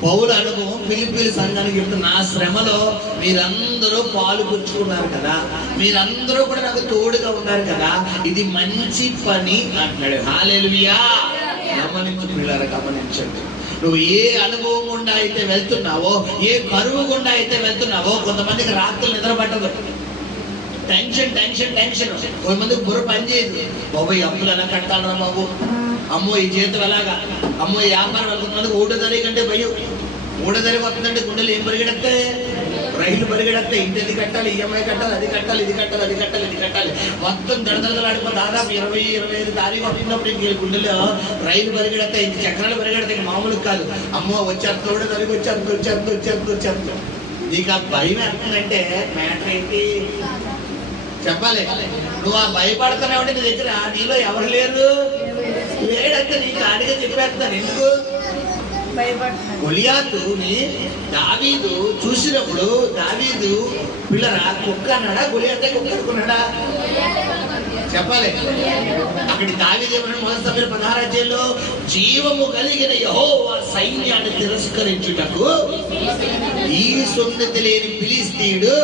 పౌలు అనుభవం ఫిలిప్పీల సంఘానికి చెప్తున్నా. నా శ్రమలో మీరందరూ పాలు పుచ్చుకున్నారు కదా, మీరందరూ కూడా నాకు తోడుగా ఉన్నారు కదా, ఇది మంచి పని అంటున్నాడు. హల్లెలూయా. గమనించండి. నువ్వు ఏ అనుభవం గుండా అయితే వెళ్తున్నావో, ఏ కరువు గుండా అయితే వెళ్తున్నావో, కొంతమందికి రాత్రులు నిద్ర పట్టదు. Tension tension tension. కొంతమందికి బుర్ర పని చేయదు. బాబు ఈ అప్పులు ఎలా కట్టాలరా బాబు, అమ్మో ఈ జీతం ఎలాగా, అమ్మో ఈ వ్యాపారం వెళ్తున్నందుకు 1వ తారీఖు అంటే భయం. 1వ తారీఖు వస్తుందంటే గుండెలు ఏం పరిగెడతాయి? రైలు పరిగెడతాయి. ఇంటి కట్టాలి, ఈఎంఐ కట్టాలి, అది కట్టాలి, ఇది కట్టాలి, అది కట్టాలి, ఇది కట్టాలి, మొత్తం దడదడలాడిపో. దాదాపు 20-25 తారీఖు వస్తున్నప్పుడు ఇంక గుండెలో రైలు పరిగెడతాయి, ఇంక చక్రాలు పరిగెడతాయి. మామూలు కాదు. అమ్మో వచ్చేస్తా, 1వ తారీఖు వచ్చేస్తా. నీకు ఆ భయం ఎంతంటే మ్యాటర్ ఏంటి చెప్పాలి. నువ్వు ఆ భయపడుతున్నావు నీ దగ్గర నీలో ఎవరు లేడంటే నీకు ఆడిగా చెప్పేస్తాను. ఎందుకు? గొలియాతుని దావీదు చూసినప్పుడు దావీదు పిల్లరా కుక్క అన్నాడా, గొలియాతే కుక్క అనుకున్నాడా? చెప్పాలి. అక్కడ దావీదు ఏమన్నా 1 అధ్యాయంలో జీవము కలిగిన యెహోవా సైన్యాన్ని తిరస్కరించుటకు ఈ సున్నతి లేని ఫిలిష్తీయుడు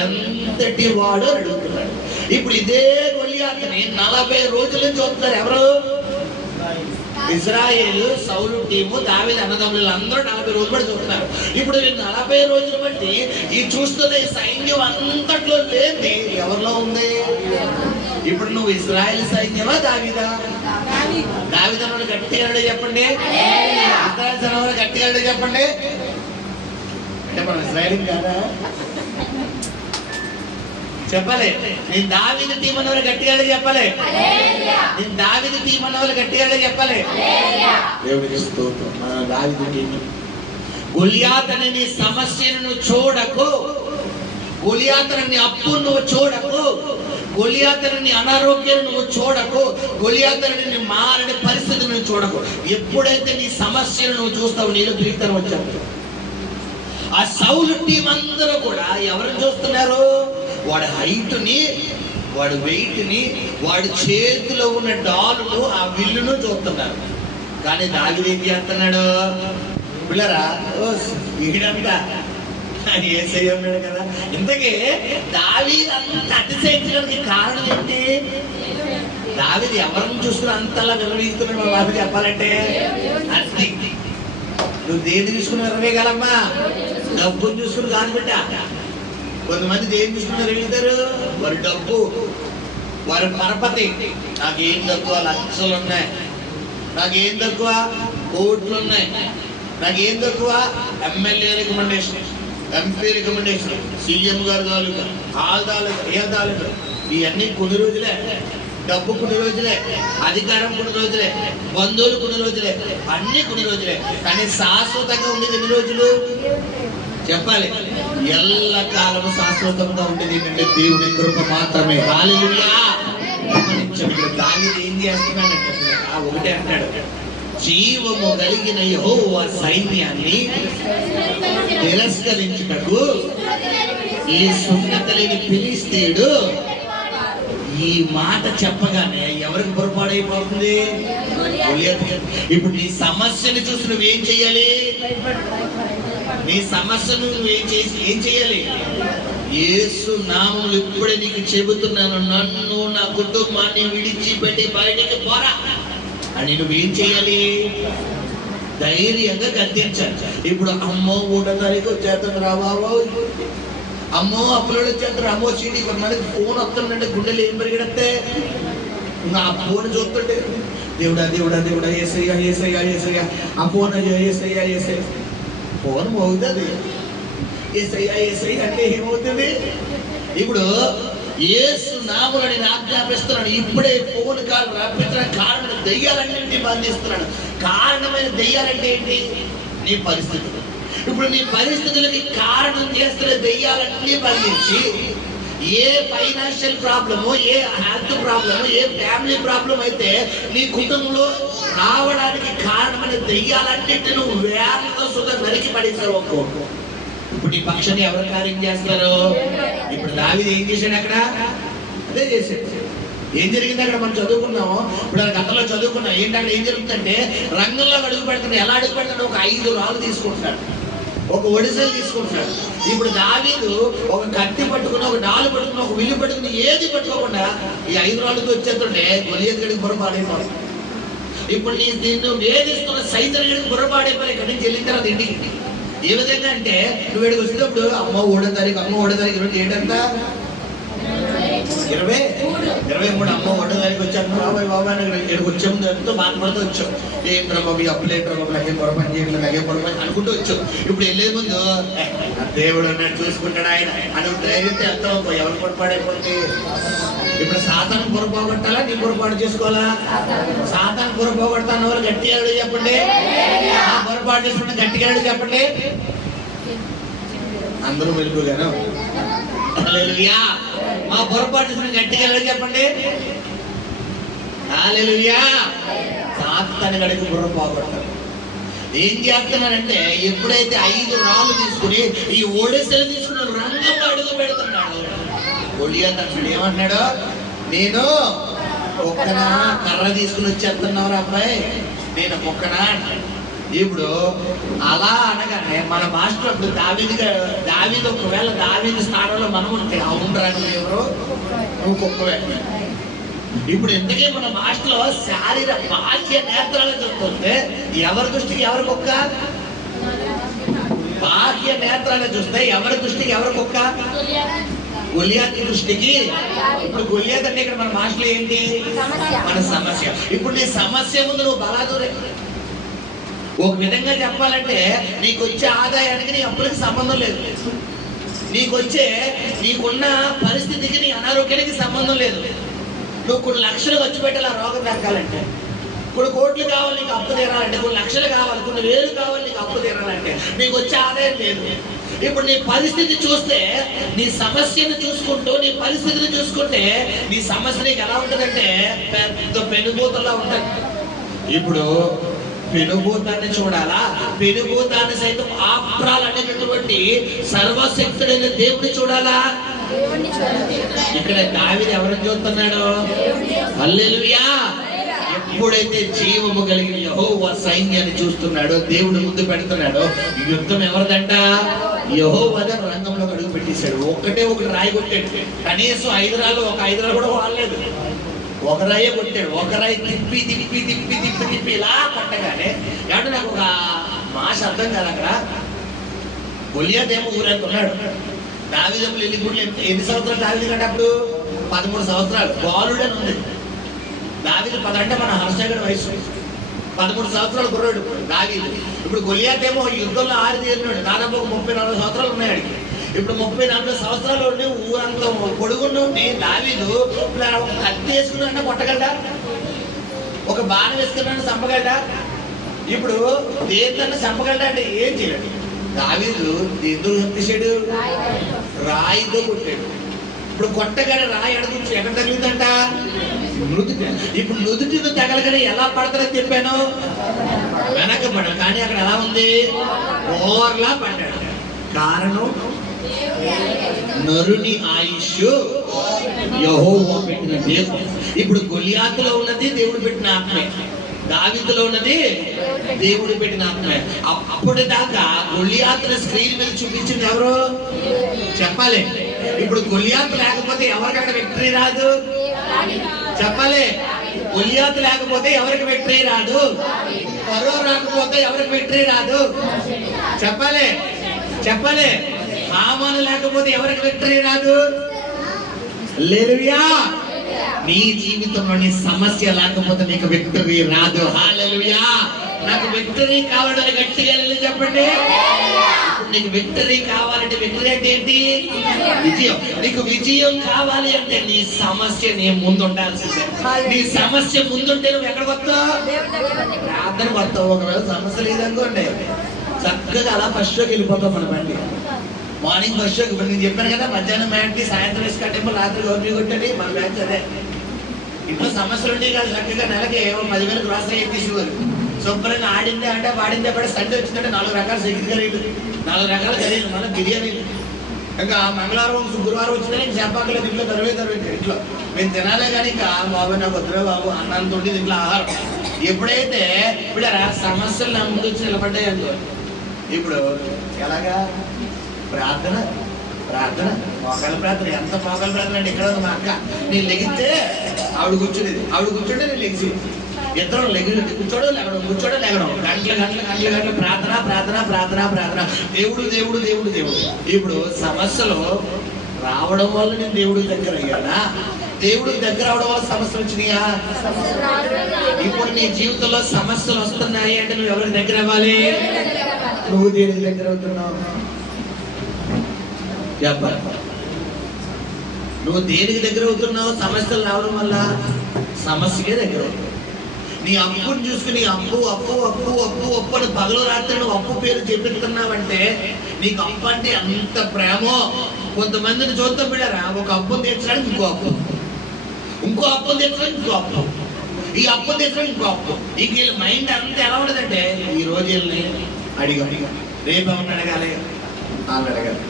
ఎంతటి వాడు అడుగుతున్నాడు. ఇప్పుడు ఇదే గొలియాతుని 40 రోజుల నుంచి చూస్తున్నారు. ఎవరు? ఇజ్రాయేలు, సౌలు టీము, దావీదు అన్నదమ్ములు అందరూ 40 రోజులు బట్టి చూస్తున్నారు. ఇప్పుడు 40 రోజులు బట్టి ఈ చూస్తున్న ఈ సైన్యం అంతట్లో లేని ఎవరిలో ఉంది? ఇప్పుడు నువ్వు ఇజ్రాయేల్ సైన్యమా దావీదా? దావీదు అన్నవాడు గట్టిగా చెప్పండి. ఇజ్రాయేల్ అన్నవాడు గట్టిగా చెప్పండి. అంటే మనం ఇజ్రాయేల్ కాదా? చెప్పలే. నేను దావీదు టీం అన్నవాళ్ళు గట్టిగా చెప్పలే. నేను దావీదు టీం అన్నవాళ్ళు గట్టిగా చెప్పలే. దేవుడికి స్తోత్రం. దావీదు టీం. గొలియాతు అనే నీ సమస్యను నువ్వు చూడకు, గొలియాతు అనే నీ అప్పు నువ్వు చూడకు, గొలియాతు అనే నీ అనారోగ్యాన్ని నువ్వు చూడకు, గొలియాతు అనే నీ మారని పరిస్థితిని నువ్వు చూడకు. ఎప్పుడైతే నీ సమస్యను నువ్వు చూస్తావు నీలో ప్రీతనం వచ్చావు. ఆ సౌలు టీం అందరూ కూడా ఎవరిని చూస్తున్నారు? వాడి హైట్ని, వాడి వెయిట్ని, వాడి చేతిలో ఉన్న డాలును, ఆ విల్లును చూస్తున్నారు. కానీ దావీదు ఏం చేస్తున్నాడు? పిల్లరా వీడంతా యేసయ్య ఉన్నాడు కదా. ఇంతకీ దావీదు అంత అతిశయించడానికి కారణం ఏంటి? దావీదు ఎవరిని చూస్తున్నా అంతలా విరవీస్తున్నాడు మా బాబు చెప్పాలంటే. అది నువ్వు దేన్ని చూసుకుని విరవేయగలమ్మా? డబ్బుని చూసుకుని కాదు బిడ్డ. కొంతమంది దేన్ని చూసుకుని విరవీగుతారు? వారి డబ్బు, వారి పరపతి. నాకేం తక్కువ? లక్షలు ఉన్నాయి. నాకేం తక్కువ? కోట్లు ఉన్నాయి. నాకేం తక్కువ? MLA recommendation, MP recommendation, CM గారు తాలూకా, ఆ తాలూకా. ఇవన్నీ కొన్ని రోజులే. డబ్బు కొన్ని రోజులే, అధికారం కొన్ని రోజులే, బంధువులు కొన్ని రోజులే, అన్ని కొన్ని రోజులే. కానీ శాశ్వతంగా ఉండేది ఎన్ని రోజులు చెప్పాలి? ఎల్లకాలము శాశ్వతంగా ఉండేది ఏంటంటే దేవుడి కృప మాత్రమే. హల్లెలూయా. దావీదు ఏం చేస్తున్నాడంటే ఒకటే అంటాడు, జీవము కలిగిన యెహోవా సైన్యాన్ని తిరస్కరించుటకు ఈ సున్నత లేని ఫిలిష్తీయుడు. ఈ మాట చెప్పగానే ఎవరికి పొరపాడైపోతుంది? ఇప్పుడు నీ సమస్యను చూసి నువ్వేం చెయ్యాలి? నీ సమస్యను ఏం చెయ్యాలి? యేసు నామములో ఇప్పుడే నీకు చెబుతున్నాను, నన్ను నా కుటుంబాన్ని విడిచిపెట్టి బయటికి పోరా అని నువ్వేం చెయ్యాలి? ధైర్యంగా గద్దించాలి. ఇప్పుడు అమ్మో 3వ తారీఖు వచ్చేస్తుంది రా బాబు, అమ్మో అప్పులోడు వచ్చేస్తారు, అమ్మో చీటీ కొంతమందికి ఫోన్ వస్తుందంటే గుండెలు ఏం పరిగెడితే నా ఫోన్ చూస్తుంటే దేవుడా దేవుడా దేవుడా యేసయ్యా యేసయ్యా యేసయ్యా, ఆ ఫోన్ యేసయ్యా యేసయ్యా. ఫోన్ మోగుతుంది, యేసయ్యా యేసయ్యా అంటే ఏమవుతుంది? ఇప్పుడు యేసు నామములో నేను ఆజ్ఞాపిస్తున్నాను, ఇప్పుడే ఫోన్ కాల్ రప్పించడానికి కారణమైన దెయ్యాలన్నింటినీ బంధిస్తున్నాడు. కారణమైన దెయ్యాలంటే ఏంటి? నీ పరిస్థితులు. ఇప్పుడు నీ పరిస్థితులకి కారణం చేస్తున్న దెయ్యాలన్నీ బంధించి, ఏ ఫైనాన్షియల్ ప్రాబ్లము, ఏ హెల్త్ ప్రాబ్లము, ఏ ఫ్యామిలీ ప్రాబ్లం అయితే నీ కుటుంబంలో రావడానికి కారణమైన దెయ్యాలన్నింటినీ నువ్వు వేలతో సుధా నరికి పడేసావు అనుకో. ఇప్పుడు నీ పక్షాన్ని ఎవరు కార్యం చేస్తారు? ఇప్పుడు దావీదు ఏం చేశాడు? అక్కడ అదే చేశాడు. ఏం జరిగింది అక్కడ మనం చదువుకున్నాము. ఇప్పుడు గతంలో చదువుకున్నాం. ఏంటంటే ఏం జరుగుతుందంటే రంగంలో అడుగు పెడుతున్నాడు. ఎలా అడుగు పెడతాడు? ఒక 5 రాళ్ళు తీసుకుంటున్నాడు, ఒక ఒడిసెలు తీసుకుంటున్నాడు. ఇప్పుడు దావీదు ఒక కత్తి పట్టుకుని, ఒక డాలు పట్టుకుని, ఒక విల్లు పట్టుకుని, ఏది పట్టుకోకుండా ఈ 5 రాళ్ళతో వచ్చేస్తుంటే గొలియాతు గడికి పొరపాడైపోయి. ఇప్పుడు నిన్ను వేధిస్తున్న సైతం గడికి పొరపాడైపోయి ఇక్కడి నుంచి వెళ్ళిన తర్వాత ఇంటికి. ఏ విధంగా అంటే నువ్వు ఇక్కడికి వచ్చినప్పుడు అమ్మ 3వ తారీఖు, అమ్మ 3వ తారీఖు ఈరోజు ఏంటంతా 23 అమ్మ 1వ తారీఖు వచ్చాను బాబాయ్ బాబాయ్ ఇక్కడికి వచ్చాము. ఎంతో బాధపడుతూ వచ్చాం. ఏంట్రా బాబు ఈ అప్పులేంట్రా బాబు, నాకేం పొరపాటు చేయగలరు, నాకేం పొరపాటు అనుకుంటూ వచ్చాం. ఇప్పుడు వెళ్ళే ముందు దేవుడు అన్నట్టు చూసుకుంటాడు ఆయన అని ధైర్యంతో వెళ్తాం. ఎవరు పొరపాడైపోతే ఇప్పుడు సాతాను పొరపాగొట్టాలా, నీ పొరపాటు చేసుకోవాలా? సాతాను పొరపాగొడతాను వాళ్ళు గట్టిగా చెప్పండి. పొరపాటు చేసుకుంటే గట్టిగా చెప్పండి. అందరూ వెలుగుగాను. హల్లెలూయా. మా పొరపాటు గట్టిగా చెప్పండి. హల్లెలూయా. సాతాను గడికి బుర్ర పోగొట్టారు. ఏం చేస్తున్నాడంటే ఎప్పుడైతే 5 రాళ్ళు తీసుకుని ఈ ఒడిసెలు తీసుకుని రంగంలో అడుగు పెడుతున్నాడు, గొలియాతు అంటాడు, ఏమంటున్నాడు? నేను ఒక్కనా కర్ర తీసుకుని వచ్చేస్తున్నావు అబ్బాయి, నేను ఒక్కనా అంటాడు. ఇప్పుడు అలా అనగానే మన మాస్టర్ అప్పుడు దావీదు ఒకవేళ దావీదు స్థానంలో మనం ఉంటే అవును రాను ఎవరు నువ్వు కుక్కవే. ఇప్పుడు ఎందుకే మన మాస్టర్లో బాహ్య నేత్రాలు చూస్తుంటే ఎవరి దృష్టికి ఎవరి కుక్క? బాహ్య నేత్రాలు చూస్తే ఎవరి దృష్టికి ఎవరి కుక్క? గొలియాతు దృష్టికి. ఇప్పుడు గొలియాతు అంటే ఇక్కడ మన మాస్టర్లో ఏంటి? మన సమస్య. ఇప్పుడు నీ సమస్య ముందు నువ్వు బలాదూరే. ఒక విధంగా చెప్పాలంటే నీకు వచ్చే ఆదాయానికి నీ అప్పులకి సంబంధం లేదు. నీకున్న పరిస్థితికి, నీ అనారోగ్యానికి సంబంధం లేదు. నువ్వు కొన్ని లక్షలు ఖర్చు పెట్టాలి ఆ రోగం తగ్గాలంటే, కొన్ని కోట్లు కావాలి నీకు అప్పు తీరాలంటే, కొన్ని లక్షలు కావాలి, కొన్ని వేలు కావాలి నీకు అప్పు తీరాలంటే, నీకు వచ్చే ఆదాయం లేదు. ఇప్పుడు నీ పరిస్థితి చూస్తే, నీ సమస్యను చూసుకుంటూ, నీ పరిస్థితిని చూసుకుంటే, నీ సమస్య నీకు ఎలా ఉంటుందంటే పెద్ద పెనుభూతంలా ఉంటుంది. ఇప్పుడు పెనుభూతాన్ని చూడాలా? పెనుభూతాన్ని సైతం ఆప్రాలనేటటువంటి సర్వశక్తుడైన దేవుడిని చూడాలా? ఇక్కడ దావీదు ఎవరిని చూస్తున్నాడు? హల్లెలూయా. ఎప్పుడైతే జీవము కలిగిన యెహోవా సైన్యాన్ని చూస్తున్నాడో, దేవుడు ముందు పెడుతున్నాడో, యుద్ధం ఎవరిదంట? యెహోవాదే రంగంలో అడుగు పెట్టేశాడు. ఒకటి రాయి కొట్టాడు. కనీసం 5 రాళ్ళు, ఒక 5 రాళ్ళు కూడా వాడలేదు. ఒక రాయే కొట్టాడు. ఒక రాయి తిప్పి తిప్పి తిప్పి తిప్పి తిప్పి ఇలా కొట్టగానే, అంటే నాకు ఒక భాష అర్థం కాదు. అక్కడ గొలియాతేమో ఊరంటున్నాడు. దావీదు ఎన్ని సంవత్సరాలు? దావీదు కంటే అప్పుడు 13 సంవత్సరాలు బాలుడని ఉంది. దావీదు 10 అంటే మన హర్షగడ వయసు. 13 సంవత్సరాలు కుర్రాడు దావీదు. ఇప్పుడు గొలియాతేమో యుద్ధంలో ఆరితేరినాడు. దాదాపు 34 సంవత్సరాలు ఉన్నాయి. ఇప్పుడు 34 సంవత్సరాలు ఊరంతా పొడుగుండి దావీదు ఒక కత్తి వేసుకున్నా కొట్టగలడా? ఒక బాణం వేసుకున్నా చంపగలడా? ఇప్పుడు దేనికన్నా చంపగలడా అంటే ఏం చేయడు. దావీదు దేంతో చంపేశాడు? రాయితో కొట్టాడు. ఇప్పుడు కొట్టగానే రాయి అడుగుచ్చు ఎక్కడ తగిలిందంట? నుదుటి. ఇప్పుడు నుదుటిని తగలగానే ఎలా పడతారని చెప్పాను? వెనకబడ. కానీ అక్కడ ఎలా ఉంది? ఓవర్లా పడ్డాడు. కారణం నరుని ఆయుష్ యెహోవా పెట్టిన దీపం. ఇప్పుడు గొలియాతులో ఉన్నది దేవుడు పెట్టిన ఆత్మే, దావీదులో ఉన్నది దేవుడు పెట్టిన ఆత్మే. అప్పటిదాకా గొలియాతుల స్క్రీన్ మీద చూపించింది ఎవరు? చెప్పాలి. ఇప్పుడు గొలియాతు లేకపోతే ఎవరికక్కడ విక్టరీ రాదు? చెప్పాలి. గొలియాతు లేకపోతే ఎవరికి విక్టరీ రాదు? ఫరో రాకపోతే ఎవరికి విక్టరీ రాదు? చెప్పాలి. చెప్పాలి. హామాను లేకపోతే ఎవరికి విక్టరీ రాదు? హల్లెలూయా. నీ జీవితంలో నీ సమస్య లేకపోతే నీకు విక్టరీ రాదు. హల్లెలూయా. నాకు విక్టరీ కావాలని గట్టిగా చెప్పండి. నీకు విక్టరీ కావాలంటే, విక్టరీ అంటే ఏంటి? విజయం. నీకు విజయం కావాలి అంటే నీ సమస్య నీ ముందు ఉండాల్సిందే. నీ సమస్య ముందుంటే నువ్వు ఎక్కడికి వస్తావు? ప్రార్థనకు వస్తావు. ఒకవేళ సమస్య లేదనుకోండి, చక్కగా అలా ఫస్ట్ షోకి వెళ్ళిపోతాం. మన బండి మార్నింగ్ ఫస్ట్ షోకి. ఇప్పుడు నేను చెప్పాను కదా, మధ్యాహ్నం మ్యాట్కి, సాయంత్రం ఇసుకట్టేమో, రాత్రి గౌరీ కొట్టండి. మన మ్యాచ్ అదే. ఇంట్లో సమస్యలు ఉంటే కాదు, చక్కగా నెలకి 10,000 గ్రాసరీ తీసేవారు. శుభ్రంగా ఆడిందే అంటే వాడిందే పడి సండే వచ్చిందంటే 4 రకాల చికెన్ కర్రీలు, 4 రకాల కర్రీలు, మళ్ళీ బిర్యానీలు. ఇంకా మంగళవారం శుక్రవారం వచ్చిందని ఇంక చెప్పక్కలేదు. ఇంట్లో తరవే ఇంట్లో మేము తినాలే. కానీ ఇంకా బాబు నాకు వద్దురా బాబు అన్నంతో ఇంట్లో ఆహారం. ఎప్పుడైతే ఇప్పుడు సమస్యలు నా ముందు వచ్చి నిలబడ్డాయి అనుకో, ఇప్పుడు ఎలాగా? ప్రార్థన ప్రార్థన మోకాల ప్రార్థన. ఎంత మోకాల ప్రార్థన అంటే ఇక్కడ మా అక్క నేను లెగిస్తే ఆవిడ కూర్చునేది, ఆవిడ కూర్చుంటే నేను లెగిసి, ఇద్దరు కూర్చోడం లేకడం, కూర్చోడం లేకడం, గంటల ప్రార్థన ప్రార్థన ప్రార్థన ప్రార్థన. దేవుడు దేవుడు దేవుడు దేవుడు. ఇప్పుడు సమస్యలు రావడం వల్ల నేను దేవుడి దగ్గర అయ్యానా? దేవుడికి దగ్గర అవడం వల్ల సమస్యలు వచ్చినాయా? ఇప్పుడు నీ జీవితంలో సమస్యలు వస్తున్నాయి అంటే నువ్వు ఎవరికి దగ్గర అవ్వాలి? నువ్వు దేనికి దగ్గర అవుతున్నావు? నువ్వు దేనికి దగ్గర అవుతున్నావు? సమస్యలు రావడం వల్ల సమస్యకే దగ్గర అవుతున్నావు. నీ అప్పుని చూసుకుని అప్పు అప్పు అప్పు అప్పు అప్పు అని పగలు రాత్రి నువ్వు అప్పు పేరు చెప్తున్నావంటే నీకు అప్పు అంటే అంత ప్రేమో. కొంతమందిని చూద్దాం బిడ్డరా, ఒక అప్పును తీర్చడానికి ఇంకో అప్పు, ఇంకో అప్పును తీర్చడానికి ఇంకో అప్పు, ఈ అప్పు తీర్చడానికి ఇంకో అప్పు. ఇంక వీళ్ళ మైండ్ అంతా ఎలా ఉండదంటే, ఈ రోజు వీళ్ళని అడిగాలి, రేపు ఎవరిని అడగాలి, వాళ్ళని అడగాలి,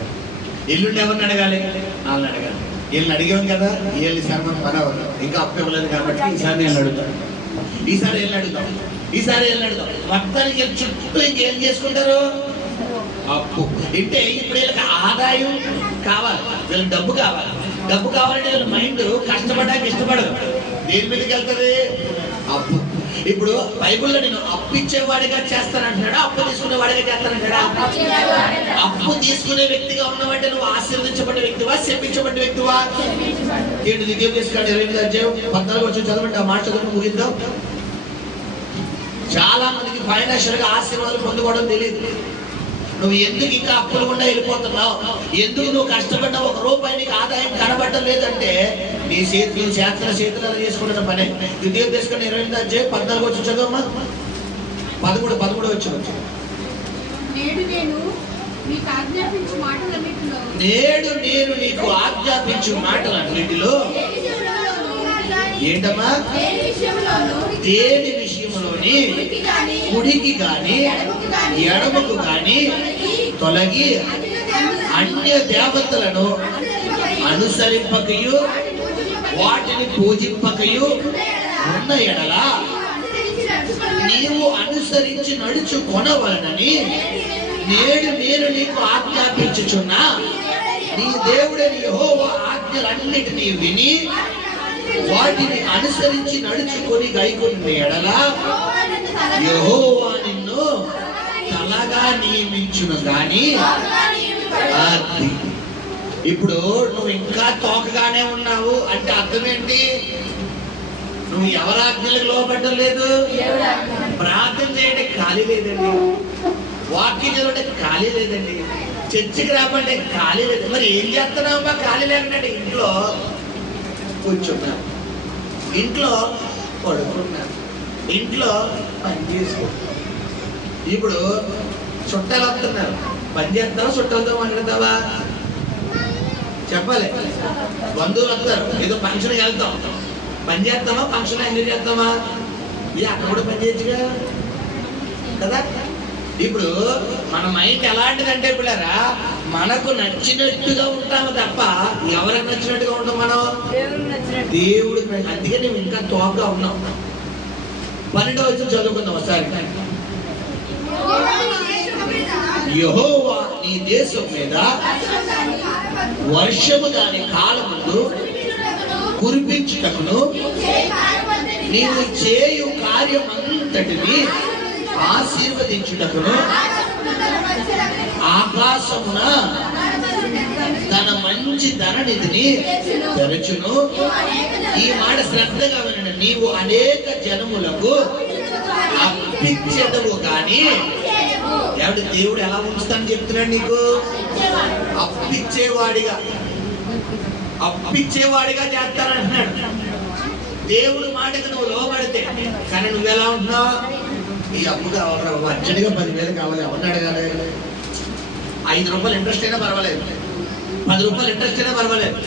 ఎల్లుండి ఎవరిని అడగాలి, వాళ్ళని అడగాలి. వీళ్ళని అడిగాం కదా, వీళ్ళు శర్మను పడవరు, ఇంకా అప్పు ఇవ్వలేదు కాబట్టి ఈసారి నేను అడుగుతాను, ఈసారి వీళ్ళని అడుగుతాం, ఈసారి వీళ్ళని అడుగుతాం. మొత్తానికి చుట్టూ ఇంకేం చేసుకుంటారు? అప్పు. అంటే ఇప్పుడు వీళ్ళకి ఆదాయం కావాలి, వీళ్ళకి డబ్బు కావాలి. డబ్బు కావాలంటే వీళ్ళ మైండ్ కష్టపడడానికి ఇష్టపడదు. దేని మీదకి వెళ్తుంది? అప్పు. ఇప్పుడు బైబిల్లో నేను అప్పు ఇచ్చేవాడిగా చేస్తానంటున్నాడా, అప్పు తీసుకునేవాడిగా చేస్తానంటాడా? అప్పు తీసుకునే వ్యక్తిగా ఉన్నవంటే నువ్వు ఆశీర్వదించబడ్డ వ్యక్తివా, శపించబడ్డ వ్యక్తివా? ఏంటి దివ్యం చేసుకోండి. 28వ అధ్యాయం 14 వచ్చి చదవండి. ఆ మాట చదువు ముగిద్దాం. చాలా మందికి ఫైనాన్షియల్ గా ఆశీర్వాదాలు పొందుకోవడం తెలియదు. నువ్వు ఎందుకు ఇంకా అప్పులు గుండా వెళ్ళిపోతున్నావు? ఎందుకు నువ్వు కష్టపడ్డ ఒక రూపాయి నీకు ఆదాయం కనబడటం లేదంటే నీ చేతులు చేసుకుంటున్న పనే. ద్వితీయ తీసుకుని 28 అధ్యాయం 14 వచ్చి చదవమ్మా. 13 వచ్చి నేడు నేను నీకు ఆజ్ఞాపించు మాటలన్నిటిలో ఏంటమ్మా? దేని విషయంలోని కుడికి గాని ఎడమకు గాని తొలగి అన్య దేవతలను అనుసరింపకయు వాటిని పూజింపకయు ఉన్న ఎడల నీవు అనుసరించి నడుచుకొనవలనని నేడు నేను నీకు ఆజ్ఞాపించుచున్నా నీ దేవుడని యెహోవా ఆజ్ఞలన్నిటినీ విని వాటిని అనుసరించి నడుచుకొని గైకొన్న ఎడల యెహోవా నిన్ను తలగా నియమించును గాని అది. ఇప్పుడు నువ్వు ఇంకా తోకగానే ఉన్నావు అంటే అర్థం ఏంటి? నువ్వు ఎవరి ఆజ్ఞలకు లోబడ్డం లేదు. ప్రార్థన చేయడానికి ఖాళీ లేదండి, వాక్యం చదవడానికి ఖాళీ లేదండి, చర్చికి రాబంటే ఖాళీ లేదు. మరి ఏం చేస్తున్నావమ్మా ఖాళీ లేకుండా? ఇంట్లో కూర్చున్నావు, ఇంట్లో పడుకున్నావు, ఇంట్లో పని చేసుకుంటావు. ఇప్పుడు చుట్టాలు వస్తున్నారు, పని చేస్తావా చుట్టాలతో మాట్లాడతావా? చెప్పాలి. బంధువులు వస్తారు, ఏదో ఫంక్షన్కి వెళ్తాం, పని చేస్తామా ఫంక్షన్ ఎంజాయ్ చేస్తామా? అక్కడ కూడా పని చేయొచ్చుగా కదా. ఇప్పుడు మన మైండ్ ఎలాంటిదంటే పిల్లరా, మనకు నచ్చినట్టుగా ఉంటాము తప్ప ఎవరికి నచ్చినట్టుగా ఉంటాం మనం? దేవుడికి. అందుకే నువ్వు ఇంకా తోకగా ఉన్నావు. 12వ వచనం చదువుకుందాం ఒకసారి. యెహోవా నీ దేశం మీద వర్షము దాని కాలమును కురిపించుటకును నీవు చేయు కార్యమంతటిని ఆశీర్వదించుటకును ఆకాశమున తన మంచి ధననిధిని తెరచును. ఈ మాట శ్రద్ధగా వినండి. నీవు అనేక జనములకు అప్పించదవు కానీ ఎవడు దేవుడు ఎలా ఉంచుతానని చెప్తున్నాడు నీకు? అప్పిచ్చేవాడిగా చేస్తానంటున్నాడు. దేవుడు మాటకు నువ్వు లోబడితే. కానీ నువ్వెలా ఉంటున్నావు? ఈ అప్పు కావాలి, అర్జెంటుగా 10,000 కావాలి, ఎవరిని అడగాలి? 5 రూపాయలు ఇంట్రెస్ట్ అయినా పర్వాలేదు, 10 రూపాయలు ఇంట్రెస్ట్ అయినా పర్వాలేదు,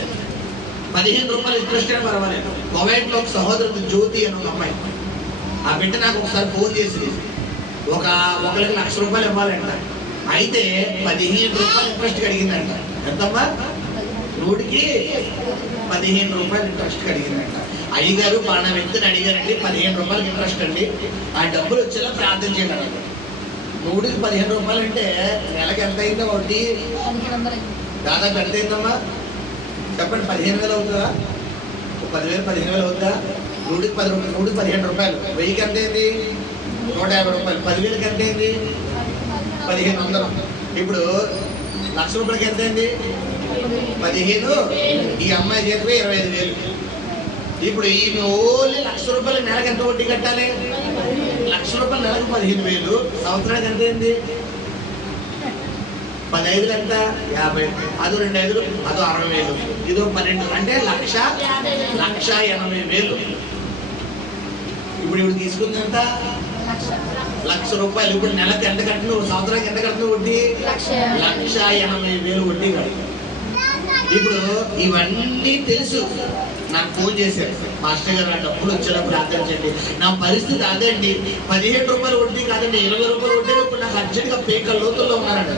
15 రూపాయలు ఇంట్రెస్ట్ అయినా పర్వాలేదు. కువైట్లో ఒక సహోదరుడు జ్యోతి అని ఒక అమ్మాయి, ఆ బిడ్డ నాకు ఒకసారి ఫోన్ చేసి ఒకరికి ₹1,00,000 ఇవ్వాలంట. అయితే 15 రూపాయలు ఇంట్రెస్ట్ అడిగిందంట. ఎంతమ్మా? 100కి 15 రూపాయలు ఇంట్రెస్ట్ అడిగిందంట. అయ్యగారు పలానా వ్యక్తిని అడిగారండి, 15 రూపాయలకి ఇంట్రెస్ట్ అండి, ఆ డబ్బులు వచ్చేలా ప్రార్థన చేయాలి. 100కి 15 రూపాయలు అంటే నెలకి ఎంత అయిందో వడ్డీ? దాదాపు ఎంత అయిందమ్మా చెప్పండి? 15,000 అవుతుందా? 10,000 15,000 అవుతుందా? 100కి 15 రూపాయలు. 1000కి ఎంత అయింది? 150 రూపాయలు. 10,000కి ఎంత అయింది? 1,500. ఇప్పుడు ₹1,00,000 ఎంత అయింది? 15. ఈ అమ్మాయి చేతిపై 25,000. ఇప్పుడు ఈమె ఓన్లీ ₹1,00,000 నెలకు ఎంత వడ్డీ కట్టాలి? ₹1,00,000 నెలకు 15,000. సంవత్సరానికి ఎంత అయింది? 15 ఎంత? 50. అది 2 5, అదో 60,000, ఇదో 12, అంటే 1,80,000. ఇప్పుడు తీసుకుంది ఎంత? ₹1,00,000. ఇప్పుడు నెలకు ఎంత కట్టిన? సంవత్సరానికి ఎంత కట్టిన వడ్డీ? 1,80,000 వడ్డీ కట్టు. ఇప్పుడు ఇవన్నీ తెలుసు. నాకు ఫోన్ చేశారు, మాస్టర్ గారు నా డబ్బులు వచ్చేలా ప్రార్థించండి. నా పరిస్థితి అదండి, 15 రూపాయలు వడ్డీ కాదండి, 20 రూపాయలు వడ్డీ. ఇప్పుడు నాకు అర్జెంట్గా పేకల లోతుల్లో ఉన్నారండి.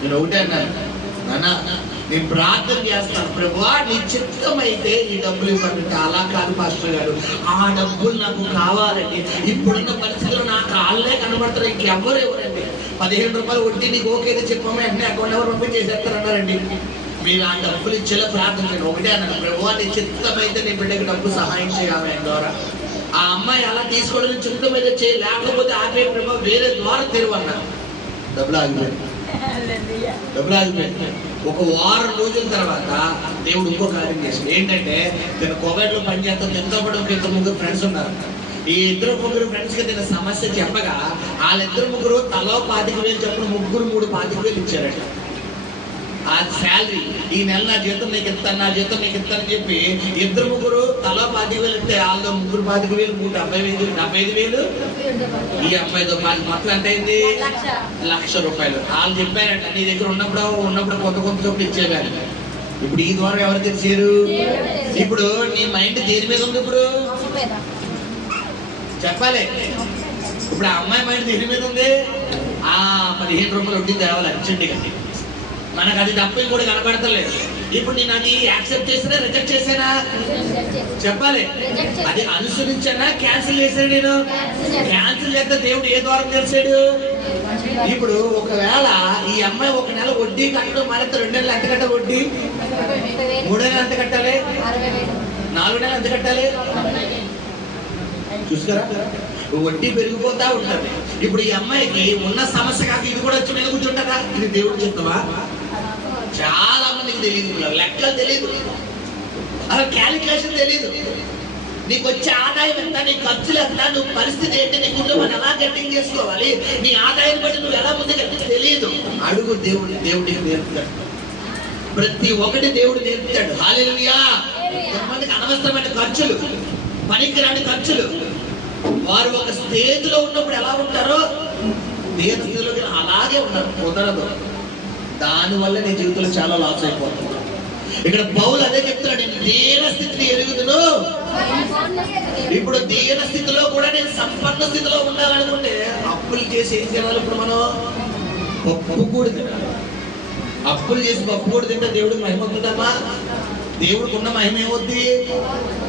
నేను ఒకటే అన్నాను, నాన్న నేను ప్రార్థన చేస్తాను, ప్రభువా నీ చిత్తం అయితే ఈ డబ్బులు ఇవ్వండి. అలా కాదు పాస్టర్ గారు, ఆ డబ్బులు నాకు కావాలండి. ఇప్పుడున్న పరిస్థితుల్లో నాకు కాళ్ళే కనబడతారు, ఇంకెవ్వరు ఎవరండి. 15 రూపాయలు వడ్డీ నీకు ఓకేదో చెప్పాము, వెంటనే అకౌంట్ ఎవరు పంపించేసేస్తారన్నారండి. మీరు ఆ డబ్బులు ఇచ్చేలా ప్రార్థించండి. ఒకటే అన్నాను, ప్రభువా నీ చిత్తం అయితే నీ బిడ్డకి డబ్బు సహాయం చేయాలి ఆయన ద్వారా. ఆ అమ్మాయి అలా తీసుకోవడం చిత్తం మీద చేయి, లేకపోతే ఆపే ప్రభు వేరే ద్వారా తెరవన్నాను. డబ్బులు ఆగిపోయింది. ఒక వారం రోజుల తర్వాత దేవుడు ఇంకో కార్యం చేశాడు. ఏంటంటే నేను కోవిడ్లో పనిచేస్తాను, ఎంతో పాటు ఒక 2 3 ఫ్రెండ్స్ ఉన్నారు. ఈ ఇద్దరు ముగ్గురు ఫ్రెండ్స్ కి నేను సమస్య చెప్పగా వాళ్ళిద్దరు ముగ్గురు తలో 25,000 చొప్పున ముగ్గురు 3,25,000 ఇచ్చారట. ఆ శాలరీ ఈ నెల నా జీతం నీకు ఇస్తాను, నా జీతం నీకు ఇస్తానని చెప్పి ఇద్దరు ముగ్గురు తలో 25,000 ఇస్తే వాళ్ళు ముగ్గురు 25,000, 75,000, 75,000, ఈ అమ్మాయితో మొత్తం ఎంత అయింది? 1,00,000 రూపాయలు. వాళ్ళు చెప్పారంట నీ దగ్గర ఉన్నప్పుడు కొంత చొప్పులు ఇచ్చేవారు. ఇప్పుడు ఈ ద్వారా ఎవరు తెలిసారు? ఇప్పుడు నీ మైండ్ దేని మీద ఉంది? ఇప్పుడు చెప్పాలి. ఇప్పుడు ఆ అమ్మాయి మైండ్ దేని మీద ఉంది? 15 రూపాయలు వడ్డీ తేవాలి అర్జెంటుగా. మనకు అది తప్ప కూడా కనపడతలేదు. ఇప్పుడు నేను అది యాక్సెప్ట్ చేసినా రిజెక్ట్ చేసానా? చెప్పాలి. అది అనుసరించానా క్యాన్సిల్ చేశాను? నేను క్యాన్సిల్ చేస్తే దేవుడు ఏ ద్వారం తెలిసాడు? ఇప్పుడు ఒకవేళ ఈ అమ్మాయి ఒక నెల వడ్డీ కట్టడం మానేస్తే 2 నెలలు ఎంత కట్టాలి వడ్డీ? 3 నెలలు ఎంత కట్టాలి? 4 నెలలు ఎంత కట్టాలి? చూసుకురా, వడ్డీ పెరిగిపోతా ఉంటుంది. ఇప్పుడు ఈ అమ్మాయికి ఉన్న సమస్య కాక ఇది కూడా వచ్చి మీద కూర్చుంటారా? ఇది దేవుడు చెప్తావా? చాలా మందికి తెలియదు, లెక్కలు తెలియదు, అలా క్యాలిక్యులేషన్ తెలియదు. నీకు వచ్చే ఆదాయం ఎంత, నీ ఖర్చులు ఎంత, నువ్వు పరిస్థితి ఏంటి, నీ కుటుంబాన్ని ఎలా గట్టింగ్ చేసుకోవాలి, నీ ఆదాయం బట్టి నువ్వు ఎలా ముందుకు తెలియదు. అడుగు దేవుడికి నేర్పుతాడు. ప్రతి ఒక్కటి దేవుడు నేర్పుతాడు. హల్లెలూయా. కొంతమందికి అనవసరమైన ఖర్చులు, పనికిరాని ఖర్చులు. వారు ఒక స్టేజ్ లో ఉన్నప్పుడు ఎలా ఉంటారో దేని స్థితిలో అలాగే ఉన్నారు. కుదరదు. దానివల్ల నీ జీవితంలో చాలా లాస్ అయిపోతుంది. ఇక్కడ పౌలు అదే చెప్తున్నాడు, నేను దీన స్థితిని ఎరుగుదును. ఇప్పుడు దీన స్థితిలో కూడా నేను సంపన్న స్థితిలో ఉండాలనుకుంటే అప్పులు చేసి ఏం చేయాలి? ఇప్పుడు మనం పప్పు కూడా తినాలి. అప్పులు చేసి పప్పు కూడా తింటే దేవుడికి మహిమ అవుతుందమ్మా? దేవుడికి ఉన్న మహిమ ఏమవుద్ది?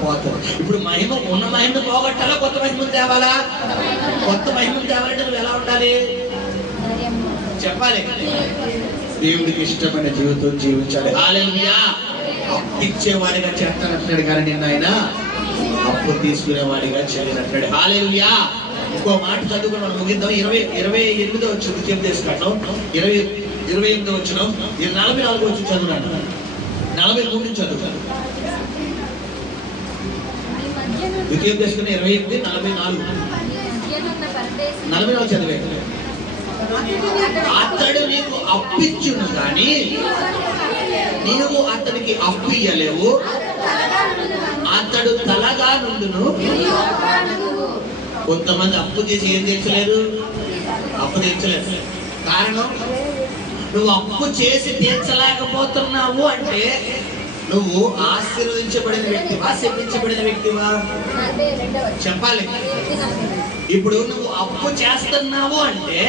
పోతుంది. ఇప్పుడు మహిమ ఉన్న మహిమను పోగొట్టాలా, కొత్త మహిమను తేవాలా? కొత్త మహిమను తేవాలంటే నువ్వు ఎలా ఉండాలి? చెప్పాలి. దేవుడికి ఇష్టమైన జీవితం జీవించాలి. హల్లెలూయా. అప్పిచ్చేవాడిగా చేస్తానంటున్నాడు కానీ నిన్న ఆయన అప్పు తీసుకునేవాడిగా చేయనంటున్నాడు. హల్లెలూయా. ఇంకో మాట చదువుకుని మనం ముగిద్దాం. 28వ వచ్చిన చెప్ చేసుకుంటాం. 28వ వచ్చిన 44 వచ్చి చదువున్నాను. 43 నుంచి చదువుతాను. విజయం చేసుకుని 28, 44 చదివే. అతడు నీకు అప్పిచ్చును కానీ నీవు అతనికి అప్పు ఇయ్యలేవు. అతడు తలగా నుండును. కొంతమంది అప్పు చేసి ఏం తీర్చలేరు? అప్పు తీర్చలేదు. కారణం, నువ్వు అప్పు చేసి తీర్చలేకపోతున్నావు అంటే నువ్వు ఆశీర్వదించబడిన వ్యక్తివా, శపించబడిన వ్యక్తివా? చెప్పాలి. ఇప్పుడు నువ్వు అప్పు చేస్తున్నావు అంటే